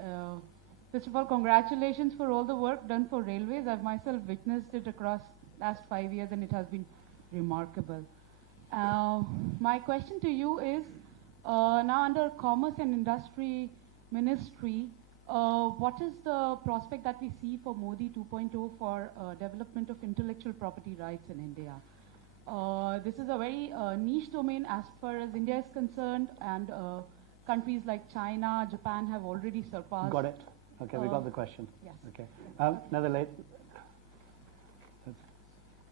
first of all, congratulations for all the work done for railways. I've myself witnessed it across last 5 years, and it has been remarkable. My question to you is, now under Commerce and Industry Ministry, what is the prospect that we see for Modi 2.0 for development of intellectual property rights in India? This is a very niche domain as far as India is concerned, and countries like China, Japan have already surpassed. Got it. Okay, we got the question. Yes. Okay. Another lady.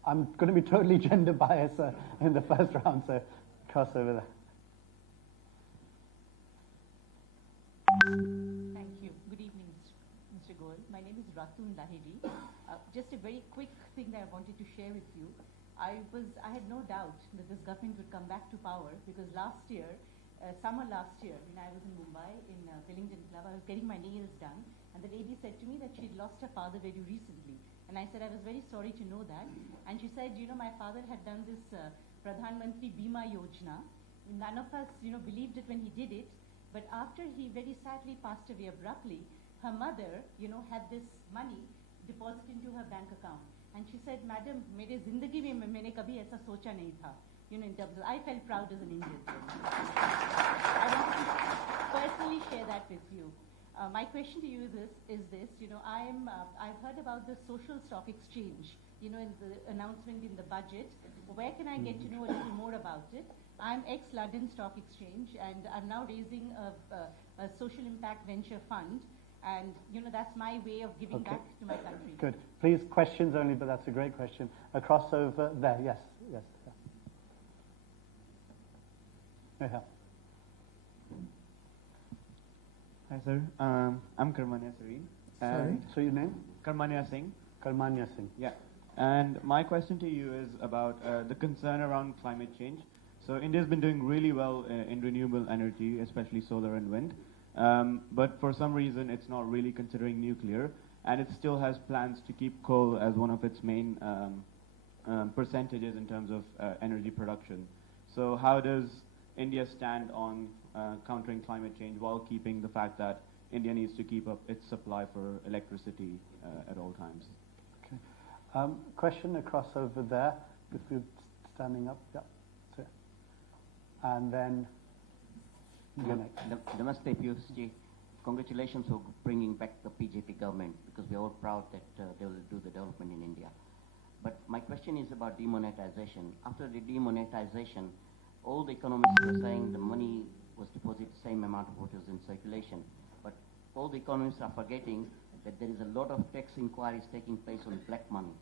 I'm going to be totally gender biased in the first round, so cross over there. also in Lahiri. Just a very quick thing that I wanted to share with you. I had no doubt that this government would come back to power because last year, summer last year, when I was in Mumbai in Wellington Club, I was getting my nails done, and the lady said to me that she'd lost her father very recently. And I said, I was very sorry to know that. And she said, my father had done this Pradhan Mantri Bima Yojana. None of us, believed it when he did it. But after he very sadly passed away abruptly, her mother, had this money deposited into her bank account. And she said, Madam, मेरे जिंदगी में मैंने कभी ऐसा सोचा नहीं था. In terms of, I felt proud as an Indian. I want to personally share that with you. My question to you is this, I've heard about the social stock exchange, in the announcement in the budget. Where can I get to know a little more about it? I'm ex-London Stock Exchange, and I'm now raising a social impact venture fund. And, that's my way of giving back to my country. Good. Please, questions only, but that's a great question. Across over there, yes. Yeah. Hi, sir. I'm Karmanya Sareen. Sorry? So your name? Karmanya Singh. Karmanya Singh. Yeah. And my question to you is about the concern around climate change. So India's been doing really well in renewable energy, especially solar and wind. But for some reason, it's not really considering nuclear, and it still has plans to keep coal as one of its main percentages in terms of energy production. So how does India stand on countering climate change while keeping the fact that India needs to keep up its supply for electricity at all times? Okay. Question across over there, if you're standing up. Yeah. So, and then Namaste, Piyush ji. Congratulations for bringing back the BJP government, because we are all proud that they will do the development in India. But my question is about demonetization. After the demonetization, all the economists were saying the money was deposited the same amount of what was in circulation. But all the economists are forgetting that there is a lot of tax inquiries taking place on black money.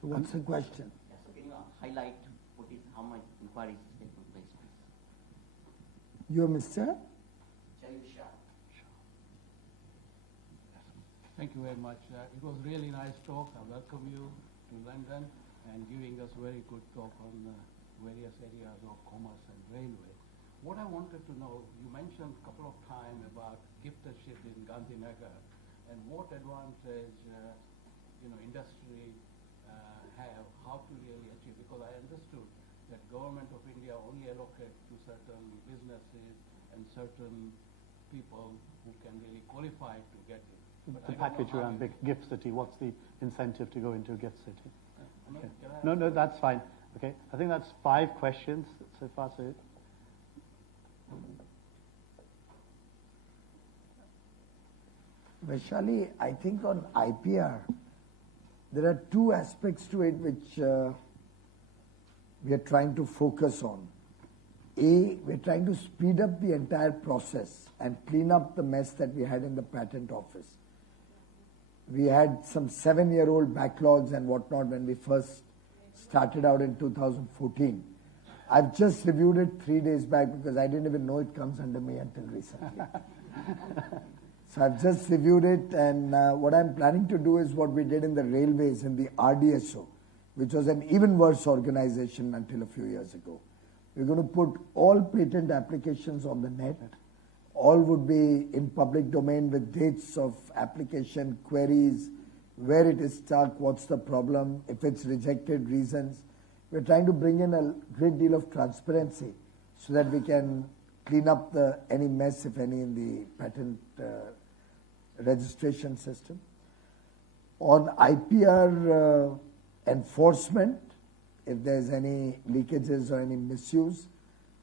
So what's the question? Yes, so can you highlight how much inquiries is taking place, please? You're Mr.? Thank you very much. It was really nice talk. I welcome you to London and giving us very good talk on various areas of commerce and railway. What I wanted to know, you mentioned a couple of times about giftership in Gandhinagar and what advantage industry have, how to really achieve, because I understood that government of India only allocate to certain businesses and certain people who can really qualify to get it. The package around big gift city, what's the incentive to go into a gift city? Okay. No, that's fine. Okay, I think that's 5 questions so far. So Vaishali, I think on IPR, there are 2 aspects to it which we are trying to focus on. A, we're trying to speed up the entire process and clean up the mess that we had in the patent office. We had some 7-year-old backlogs and whatnot when we first started out in 2014. I've just reviewed it 3 days back because I didn't even know it comes under me until recently. So I've just reviewed it, and what I'm planning to do is what we did in the railways in the RDSO, which was an even worse organization until a few years ago. We're going to put all patent applications on the net. All would be in public domain with dates of application, queries, where it is stuck, what's the problem, if it's rejected, reasons. We're trying to bring in a great deal of transparency so that we can clean up any mess, if any, in the patent registration system. On IPR enforcement, if there's any leakages or any misuse,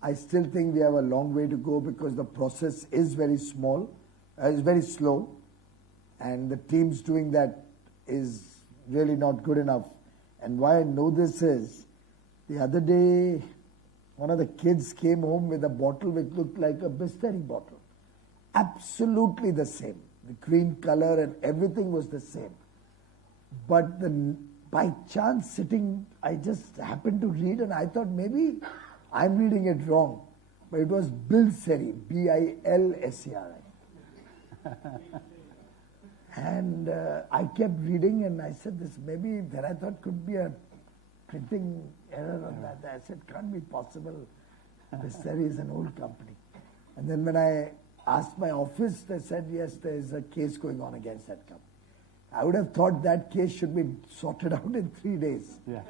I still think we have a long way to go because the process is very slow, and the teams doing that is really not good enough. And why I know this is, the other day, one of the kids came home with a bottle which looked like a Bisteri bottle. Absolutely the same. The green color and everything was the same. But by chance sitting, I just happened to read and I thought maybe I'm reading it wrong. But it was Bilseri, B-I-L-S-E-R-I. And I kept reading and I said, this maybe, then I thought could be a printing error on that. I said, can't be possible. Bisleri is an old company. And then when I asked my office, they said, yes, there is a case going on against that company. I would have thought that case should be sorted out in 3 days. Yeah.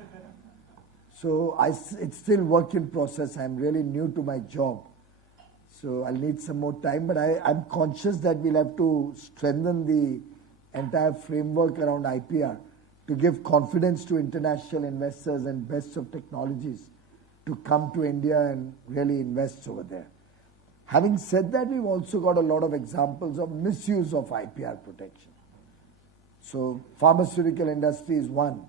So it's still work in process. I'm really new to my job. So I'll need some more time, but I'm conscious that we'll have to strengthen the entire framework around IPR to give confidence to international investors and best of technologies to come to India and really invest over there. Having said that, we've also got a lot of examples of misuse of IPR protection. So pharmaceutical industry is one,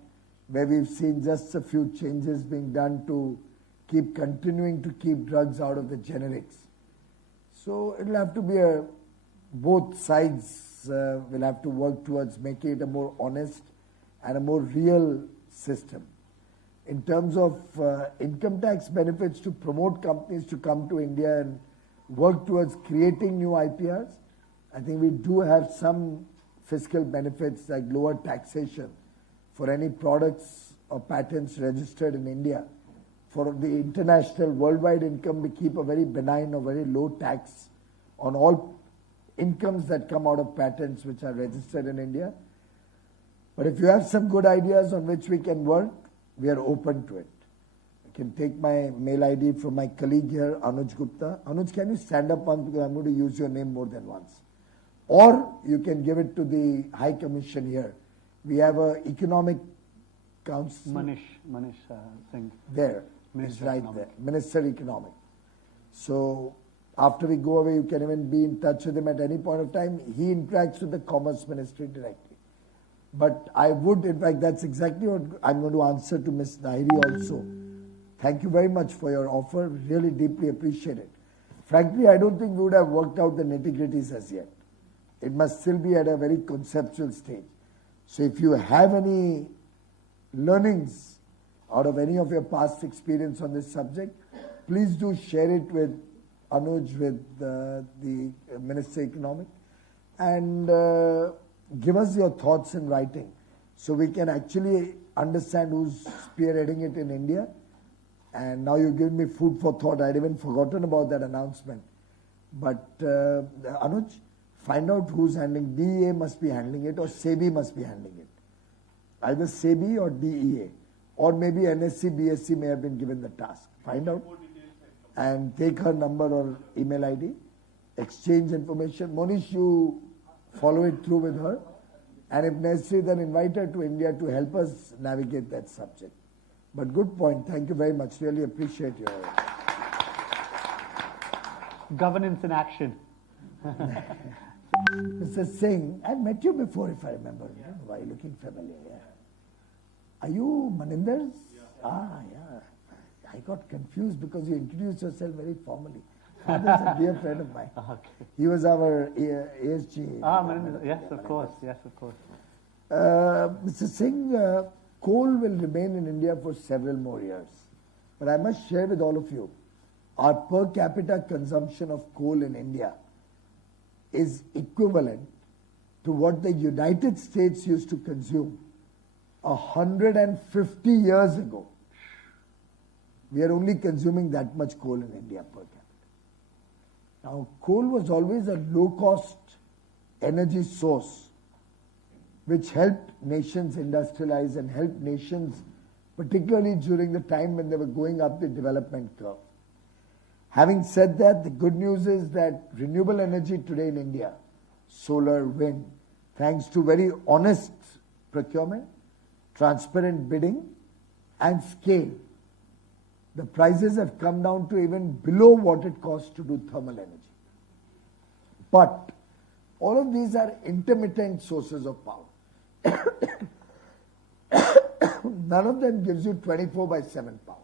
where we've seen just a few changes being done to continuing to keep drugs out of the generics. So it'll have to be both sides will have to work towards making it a more honest and a more real system. In terms of income tax benefits to promote companies to come to India and work towards creating new IPRs, I think we do have some fiscal benefits like lower taxation for any products or patents registered in India. For the international worldwide income, we keep a very benign or very low tax on all incomes that come out of patents which are registered in India. But if you have some good ideas on which we can work, we are open to it. I can take my mail ID from my colleague here, Anuj Gupta. Anuj, can you stand up once because I'm going to use your name more than once. Or you can give it to the High Commission here. We have an economic council. Manish Singh. There. It's right there. Minister Economic. So after we go away, you can even be in touch with him at any point of time. He interacts with the Commerce Ministry directly. But I would, in fact, that's exactly what I'm going to answer to Ms. Dahiri also. Thank you very much for your offer. Really deeply appreciate it. Frankly, I don't think we would have worked out the nitty-gritties as yet. It must still be at a very conceptual stage. So if you have any learnings out of any of your past experience on this subject, please do share it with Anuj, with the Minister Economic, and give us your thoughts in writing so we can actually understand who's spearheading it in India. And now you've given me food for thought. I'd even forgotten about that announcement. But Anuj, find out who's handling. DEA must be handling it or SEBI must be handling it. Either SEBI or DEA. Or maybe NSC, BSC may have been given the task. Find out and take her number or email ID. Exchange information. Monish, you follow it through with her. And if necessary, then invite her to India to help us navigate that subject. But good point. Thank you very much. Really appreciate your Governance in action. Mr. Singh, I met you before, if I remember. Yeah. Why are you looking familiar? Yeah. Are you Maninder's? Yeah. Ah, yeah. I got confused because you introduced yourself very formally. Father's a dear friend of mine. Okay. He was our ASG. Maninder. Yes, of course. Yes, of course. Mr. Singh, coal will remain in India for several more years. But I must share with all of you, our per capita consumption of coal in India is equivalent to what the United States used to consume 150 years ago. We are only consuming that much coal in India per capita. Now, coal was always a low-cost energy source which helped nations industrialize and helped nations, particularly during the time when they were going up the development curve. Having said that, the good news is that renewable energy today in India, solar, wind, thanks to very honest procurement, transparent bidding, and scale, the prices have come down to even below what it costs to do thermal energy. But all of these are intermittent sources of power. None of them gives you 24/7 power.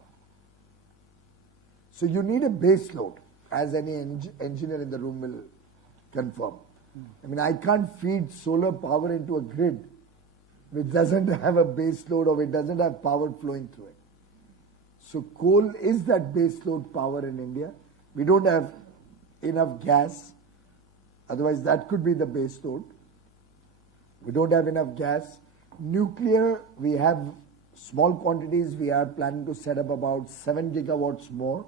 So you need a base load, as any engineer in the room will confirm. I mean, I can't feed solar power into a grid which doesn't have a base load or it doesn't have power flowing through it. So coal is that base load power in India. We don't have enough gas, otherwise that could be the base load. We don't have enough gas. Nuclear, we have small quantities. We are planning to set up about 7 gigawatts more,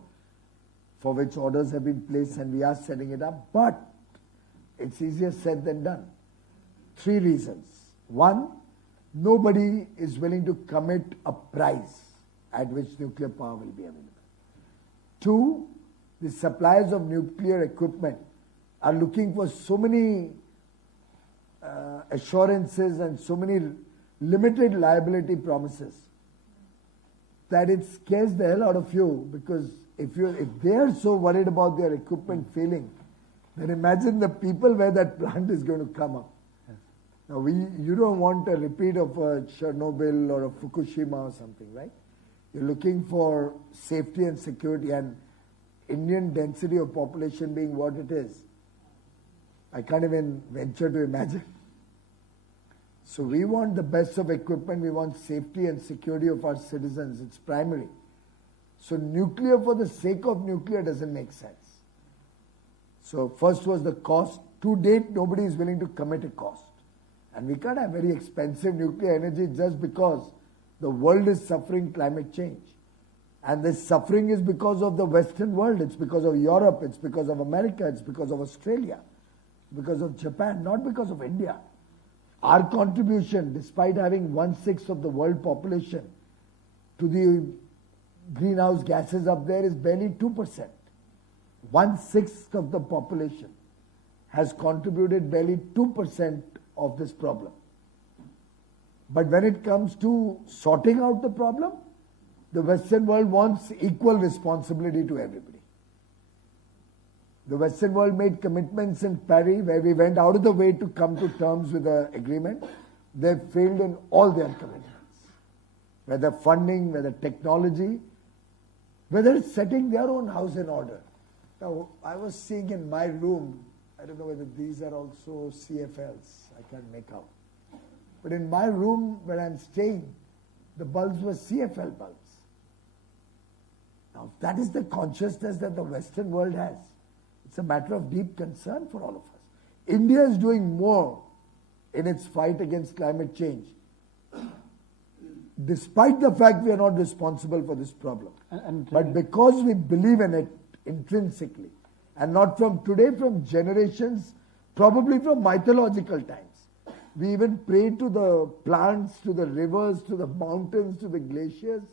for which orders have been placed and we are setting it up. But it's easier said than done. 3 reasons. 1, nobody is willing to commit a price at which nuclear power will be available. 2, the suppliers of nuclear equipment are looking for so many assurances and so many limited liability promises that it scares the hell out of you, because if they are so worried about their equipment failing, then imagine the people where that plant is going to come up. Yes. Now you don't want a repeat of a Chernobyl or a Fukushima or something, right? You're looking for safety and security, and Indian density of population being what it is, I can't even venture to imagine. So we want the best of equipment, we want safety and security of our citizens, it's primary. So nuclear for the sake of nuclear doesn't make sense. So first was the cost. To date, nobody is willing to commit a cost. And we can't have very expensive nuclear energy just because the world is suffering climate change. And this suffering is because of the Western world, it's because of Europe, it's because of America, it's because of Australia, because of Japan, not because of India. Our contribution, despite having 1/6 of the world population, to the greenhouse gases up there is barely 2%. 1/6 of the population has contributed barely 2% of this problem. But when it comes to sorting out the problem, the Western world wants equal responsibility to everybody. The Western world made commitments in Paris where we went out of the way to come to terms with the agreement. They failed in all their commitments. Whether funding, whether technology, whether setting their own house in order. Now, I was seeing in my room, I don't know whether these are also CFLs, I can't make out. But in my room where I'm staying, the bulbs were CFL bulbs. Now, that is the consciousness that the Western world has. It's a matter of deep concern for all of us. India is doing more in its fight against climate change, despite the fact we are not responsible for this problem. But because we believe in it intrinsically, and not from today, from generations, probably from mythological times. We even pray to the plants, to the rivers, to the mountains, to the glaciers.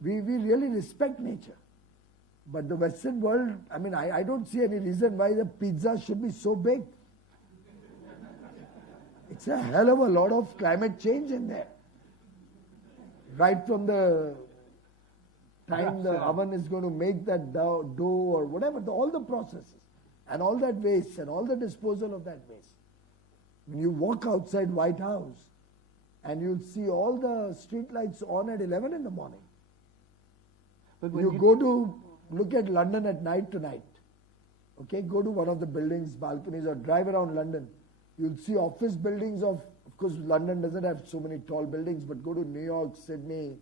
We really respect nature. But the Western world, I mean, I don't see any reason why the pizza should be so big. It's a hell of a lot of climate change in there. Right from the time the oven is going to make that dough or whatever, all the processes, and all that waste, and all the disposal of that waste. When you walk outside White House, and you'll see all the street lights on at 11 in the morning. But when you go to look at London at night tonight, okay, go to one of the buildings, balconies, or drive around London. You'll see office buildings of course, London doesn't have so many tall buildings, but go to New York, Sydney,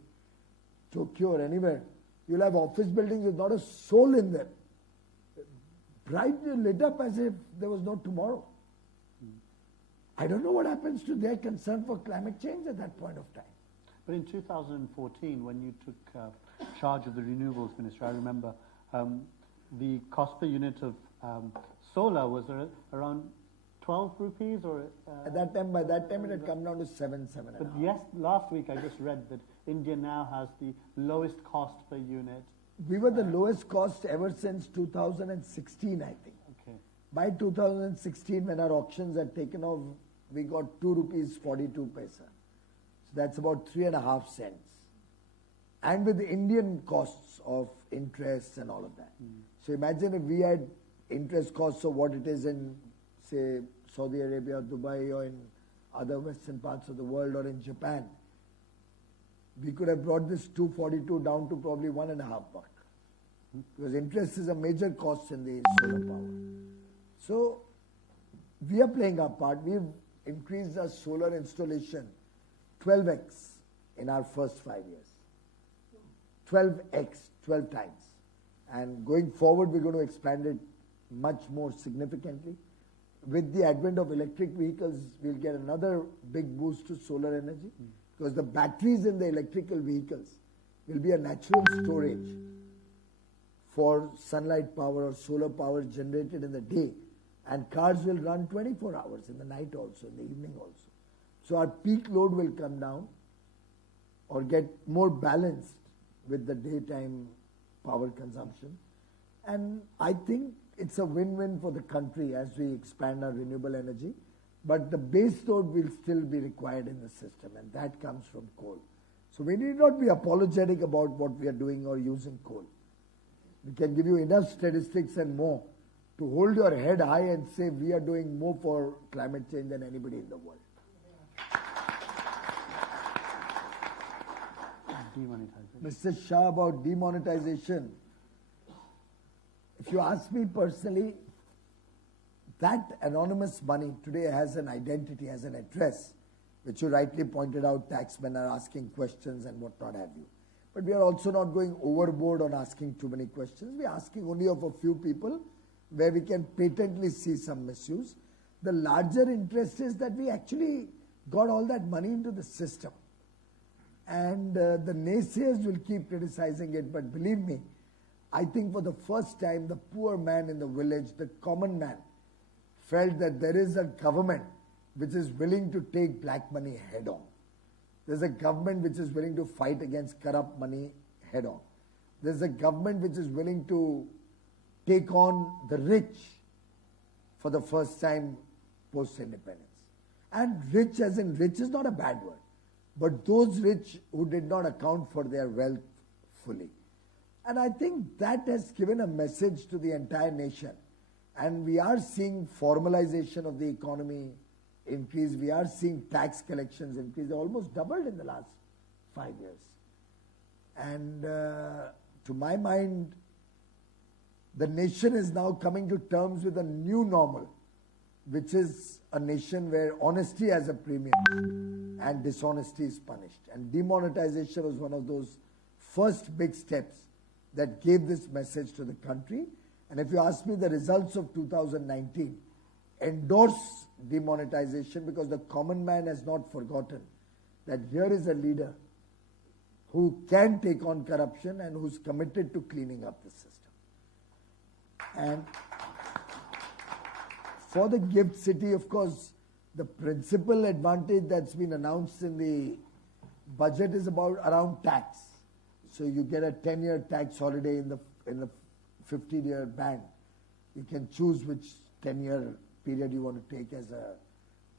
Tokyo, or anywhere. You'll have office buildings with not a soul in them. Brightly lit up as if there was no tomorrow. I don't know what happens to their concern for climate change at that point of time. But in 2014, when you took charge of the renewables ministry, I remember the cost per unit of solar was around 12 rupees, or by that time it had come down to 7. But yes, last week I just read that India now has the lowest cost per unit. We were the lowest cost ever since 2016, I think. Okay. By 2016, when our auctions had taken off, we got 2 rupees 42 paisa. So that's about 3.5 cents. And with the Indian costs of interest and all of that. So imagine if we had interest costs of what it is in, say, Saudi Arabia, Dubai, or in other western parts of the world, or in Japan. We could have brought this 242 down to probably $1.50. Because interest is a major cost in the solar power. So we are playing our part. We've increased our solar installation 12x in our first 5 years. 12x, 12 times. And going forward, we're going to expand it much more significantly. with the advent of electric vehicles, we'll get another big boost to solar energy, because the batteries in the electrical vehicles will be a natural storage for sunlight power or solar power generated in the day, and cars will run 24 hours in the night also, in the evening also. So our peak load will come down or get more balanced with the daytime power consumption. And I think it's a win-win for the country as we expand our renewable energy. But the base load will still be required in the system, and that comes from coal. So we need not be apologetic about what we are doing or using coal. We can give you enough statistics and more to hold your head high and say we are doing more for climate change than anybody in the world. Mr. Shah, about demonetization, if you ask me personally, that anonymous money today has an identity, has an address, which you rightly pointed out, taxmen are asking questions and what not have you. But we are also not going overboard on asking too many questions. We are asking only of a few people where we can patently see some misuse. The larger interest is that we actually got all that money into the system. And the naysayers will keep criticizing it, but believe me, I think for the first time, the poor man in the village, the common man, felt that there is a government which is willing to take black money head on. There's a government which is willing to fight against corrupt money head on. There's a government which is willing to take on the rich for the first time post-independence. And rich as in rich is not a bad word, but those rich who did not account for their wealth fully. And I think that has given a message to the entire nation. And we are seeing formalization of the economy increase. We are seeing tax collections increase. They almost doubled in the last 5 years. And to my mind, the nation is now coming to terms with a new normal, which is a nation where honesty has a premium and dishonesty is punished. And demonetization was one of those first big steps that gave this message to the country. And if you ask me, the results of 2019 endorse demonetization, because the common man has not forgotten that here is a leader who can take on corruption and who's committed to cleaning up the system. And for the gift city, of course, the principal advantage that's been announced in the budget is about around tax. So you get a 10-year tax holiday in the 50-year band. You can choose which 10-year period you want to take as a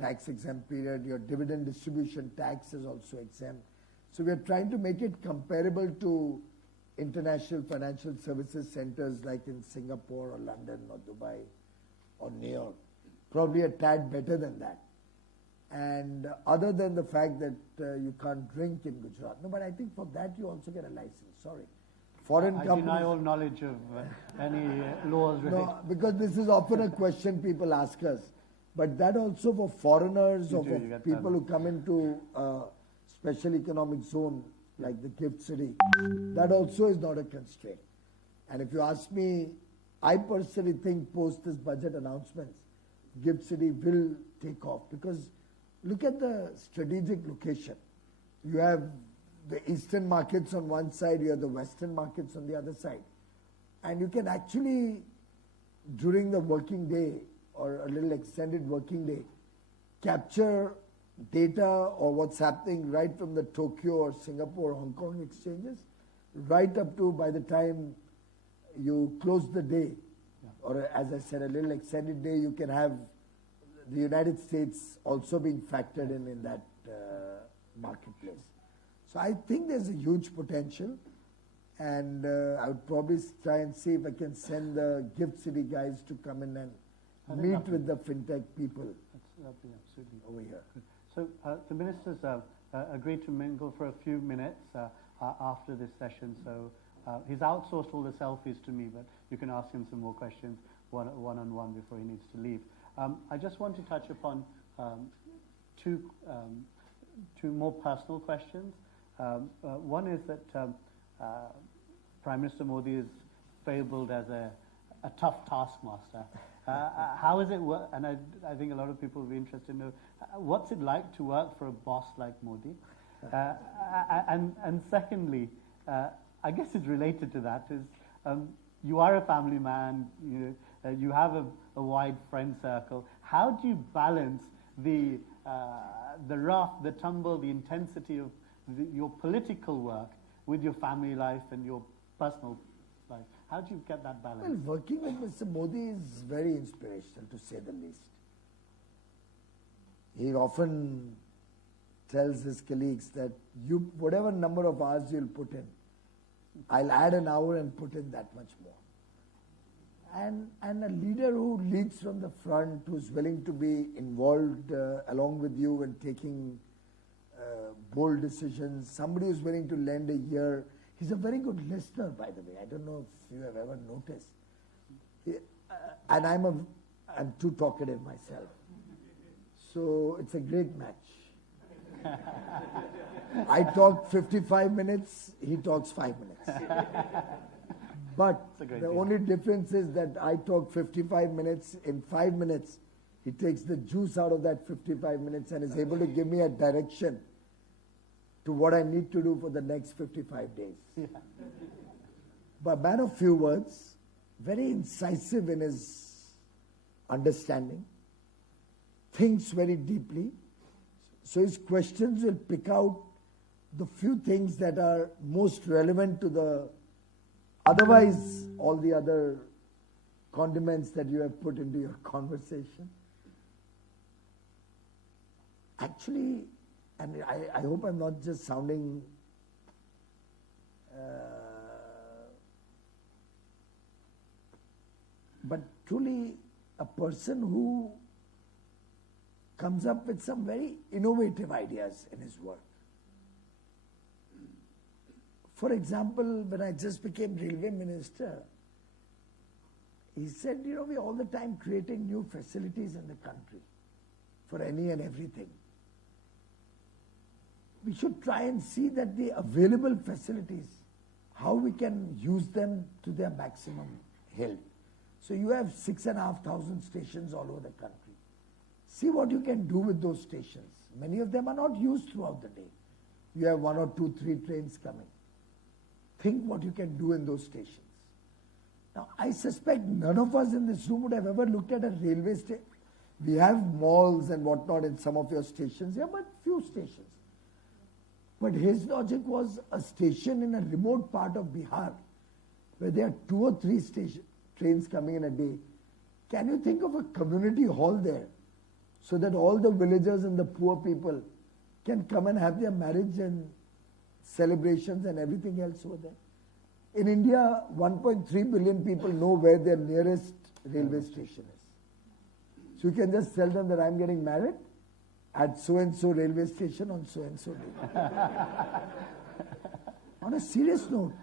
tax exempt period. Your dividend distribution tax is also exempt. So we are trying to make it comparable to international financial services centers like in Singapore or London or Dubai or New York. Probably a tad better than that. And other than the fact that you can't drink in Gujarat. No, but I think for that you also get a license. Sorry. Foreign I companies. deny all knowledge of any laws related. No, because this is often a question people ask us. But that also for foreigners or for people who come into a special economic zone like the gift city, that also is not a constraint. And if you ask me, I personally think post this budget announcements, gift city will take off, because look at the strategic location. You have the eastern markets on one side, you have the western markets on the other side. And you can actually, during the working day or a little extended working day, capture data or what's happening right from the Tokyo or Singapore, Hong Kong exchanges, right up to by the time you close the day, or as I said, a little extended day, you can have the United States also being factored in that marketplace. So I think there's a huge potential, and I would probably try and see if I can send the Gift City guys to come in and meet with the fintech people Absolutely. over here. So the ministers agreed to mingle for a few minutes after this session. So he's outsourced all the selfies to me, but you can ask him some more questions one-on-one before he needs to leave. I just want to touch upon two more personal questions. One is that Prime Minister Modi is fabled as a tough taskmaster, How is it work? And I think a lot of people will be interested to know what's it like to work for a boss like Modi. And secondly, I guess it's related to that is you are a family man. You have a wide friend circle. How do you balance the rough, the tumble, the intensity of your political work with your family life and your personal life? How do you get that balance? Well, working with Mr. Modi is very inspirational, to say the least. He often tells his colleagues that whatever number of hours you'll put in, I'll add an hour and put in that much more. And a leader who leads from the front, who's willing to be involved along with you and taking bold decisions, somebody who's willing to lend a ear. He's a very good listener, by the way. I don't know if you have ever noticed. And I'm too talkative myself. So it's a great match. I talk 55 minutes, he talks 5 minutes. But the only difference is that I talk 55 minutes. In 5 minutes, he takes the juice out of that 55 minutes and is able to give me a direction to what I need to do for the next 55 days. Yeah. But man of few words, very incisive in his understanding, thinks very deeply. So his questions will pick out the few things that are most relevant to the otherwise all the other condiments that you have put into your conversation. Actually, and I hope I'm not just sounding but truly a person who comes up with some very innovative ideas in his work. For example, when I just became railway minister, he said, we're all the time creating new facilities in the country for any and everything. We should try and see that the available facilities, how we can use them to their maximum health. So you have 6,500 stations all over the country. See what you can do with those stations. Many of them are not used throughout the day. You have 1 or 2, 3 trains coming. Think what you can do in those stations. Now, I suspect none of us in this room would have ever looked at a railway station. We have malls and whatnot in some of your stations. Yeah, but few stations. But his logic was a station in a remote part of Bihar where there are 2 or 3 trains coming in a day. Can you think of a community hall there so that all the villagers and the poor people can come and have their marriage and celebrations and everything else over there? In India, 1.3 billion people know where their nearest railway station is. So you can just tell them that I'm getting married at so-and-so railway station on so-and-so day. On a serious note,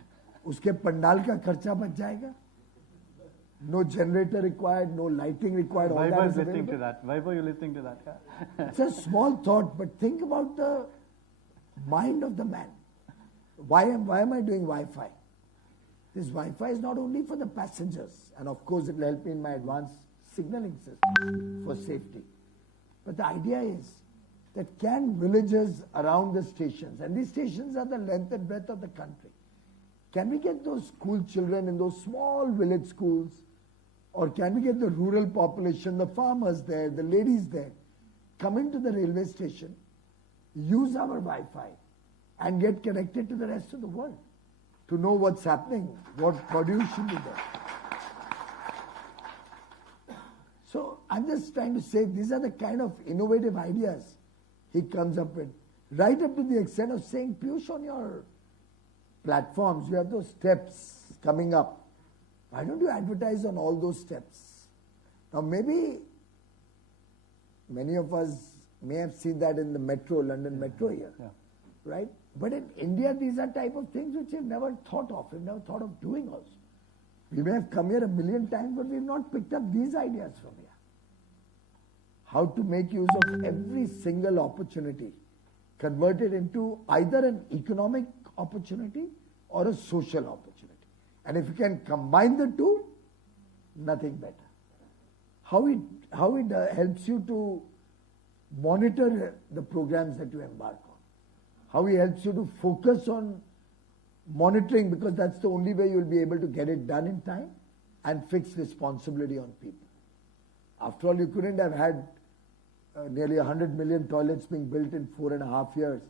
uske pandal ka kharcha bach jayega. No generator required, no lighting required. Vaibhav is listening to that. Vaibhav, you're listening to that. Yeah? It's a small thought, but think about the mind of the man. Why am I doing Wi-Fi? This Wi-Fi is not only for the passengers, and of course it will help me in my advanced signaling system for safety. But the idea is that can villagers around the stations, and these stations are the length and breadth of the country, can we get those school children in those small village schools, or can we get the rural population, the farmers there, the ladies there, coming to the railway station, use our Wi-Fi, and get connected to the rest of the world to know what's happening, what produce should be there. So I'm just trying to say these are the kind of innovative ideas he comes up with, right up to the extent of saying, Piyush, on your platforms, you have those steps coming up. Why don't you advertise on all those steps? Now maybe many of us may have seen that in the metro, London metro here, right? But in India, these are type of things which we've never thought of, we've never thought of doing also. We may have come here a million times, but we've not picked up these ideas from here. How to make use of every single opportunity, convert it into either an economic opportunity or a social opportunity. And if you can combine the two, nothing better. how it helps you to monitor the programs that you embark on, how it helps you to focus on monitoring, because that's the only way you'll be able to get it done in time and fix responsibility on people. After all, you couldn't have had nearly 100 million toilets being built in 4.5 years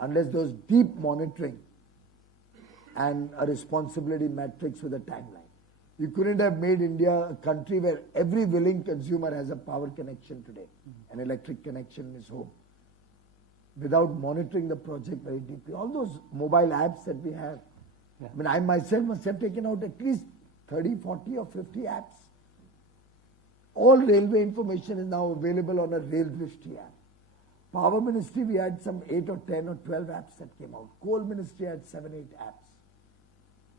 unless there was deep monitoring and a responsibility matrix with a timeline. You couldn't have made India a country where every willing consumer has a power connection today, an electric connection in his home, without monitoring the project very deeply. All those mobile apps that we have, I mean, I myself must have taken out at least 30, 40 or 50 apps. All railway information is now available on a Rail Drishti app. Power Ministry, we had some 8 or 10 or 12 apps that came out. Coal Ministry had 7, 8 apps.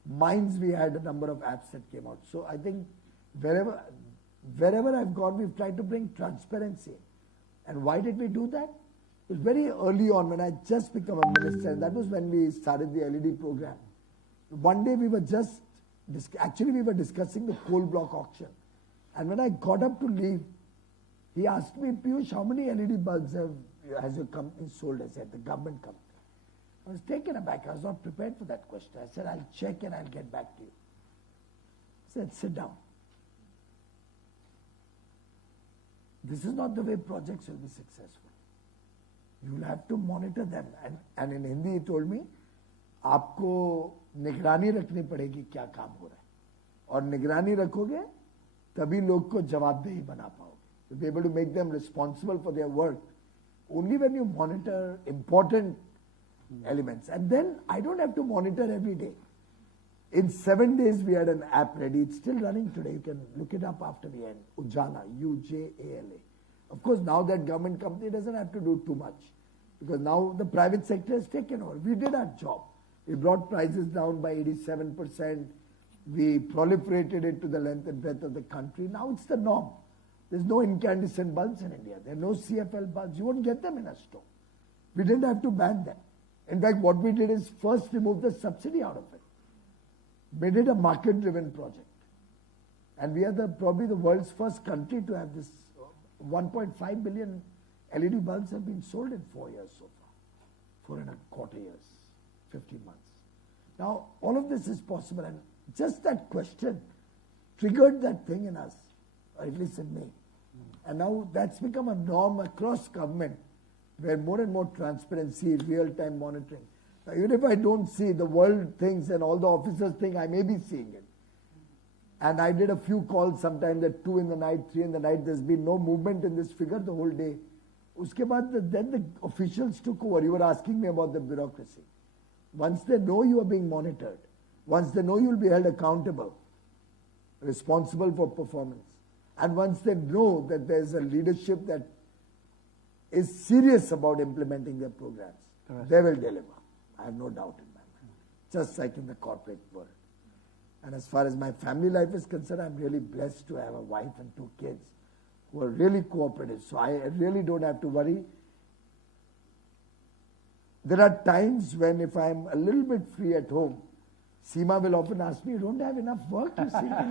Mines, we had a number of apps that came out. So I think wherever I've gone, we've tried to bring transparency. And why did we do that? It was very early on when I just become a minister, and that was when we started the LED program. One day we were we were discussing the coal block auction. And when I got up to leave, he asked me, Piyush, how many LED bulbs has your company sold? I said, the government company. I was taken aback. I was not prepared for that question. I said, I'll check and I'll get back to you. He said, sit down. This is not the way projects will be successful. You will have to monitor them. And in Hindi he told me, आपको निगरानी रखनी पड़ेगी क्या काम हो रहा है. और निगरानी रखोगे, तभी लोग को जवाबदेही बना पाओगे. You'll be able to make them responsible for their work only when you monitor important elements. And then I don't have to monitor every day. In 7 days we had an app ready. It's still running today. You can look it up after the end. Ujala, Ujala. Of course, now that government company doesn't have to do too much, because now the private sector has taken over. We did our job. We brought prices down by 87%. We proliferated it to the length and breadth of the country. Now it's the norm. There's no incandescent bulbs in India. There are no CFL bulbs. You won't get them in a store. We didn't have to ban them. In fact, what we did is first remove the subsidy out of it. Made it a market-driven project. And we are probably the world's first country to have this. 1.5 billion LED bulbs have been sold in 4 years so far. 4.25 years, 15 months. Now, all of this is possible. And just that question triggered that thing in us, or at least in me. And now that's become a norm across government, where more and more transparency, real-time monitoring. Now, even if I don't see, the world thinks and all the officers think I may be seeing it. And I did a few calls sometimes at 2 in the night, 3 in the night. There's been no movement in this figure the whole day. Uske baad, then the officials took over. You were asking me about the bureaucracy. Once they know you are being monitored, once they know you will be held accountable, responsible for performance, and once they know that there's a leadership that is serious about implementing their programs, they will deliver. I have no doubt in my mind. Just like in the corporate world. And as far as my family life is concerned, I'm really blessed to have a wife and 2 kids who are really cooperative. So I really don't have to worry. There are times when if I'm a little bit free at home, Seema will often ask me, you don't have enough work, you seem to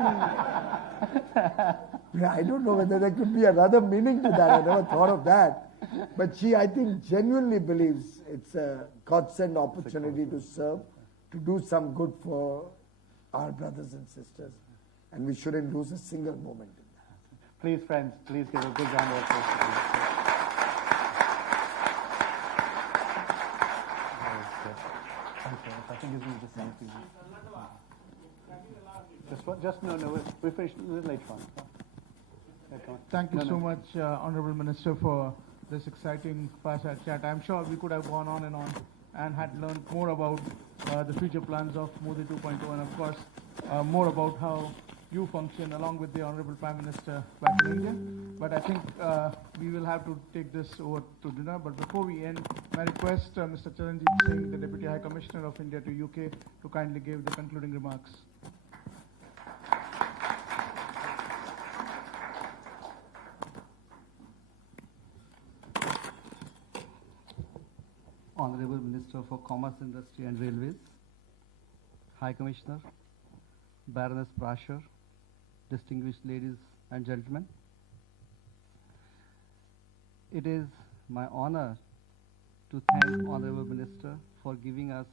be... I don't know whether there could be another meaning to that. I never thought of that. But she, I think, genuinely believes it's a godsend opportunity to serve, to do some good for our brothers and sisters. And we shouldn't lose a single moment in that. Please, friends, please give a big round of applause to them. I think he's going to just thank you. No, we finished a little later on. Thank you so much, Honorable Minister, for this exciting Fireside Chat. I'm sure we could have gone on and had learned more about the future plans of Modi 2.0 and, of course, more about how you function along with the Honorable Prime Minister back in India. But I think we will have to take this over to dinner. But before we end, may I request Mr. Charanjit Singh, the Deputy High Commissioner of India to UK, to kindly give the concluding remarks. Honorable Minister for Commerce, Industry and Railways, High Commissioner, Baroness Prasher, distinguished ladies and gentlemen, It is my honor to thank Honorable Minister for giving us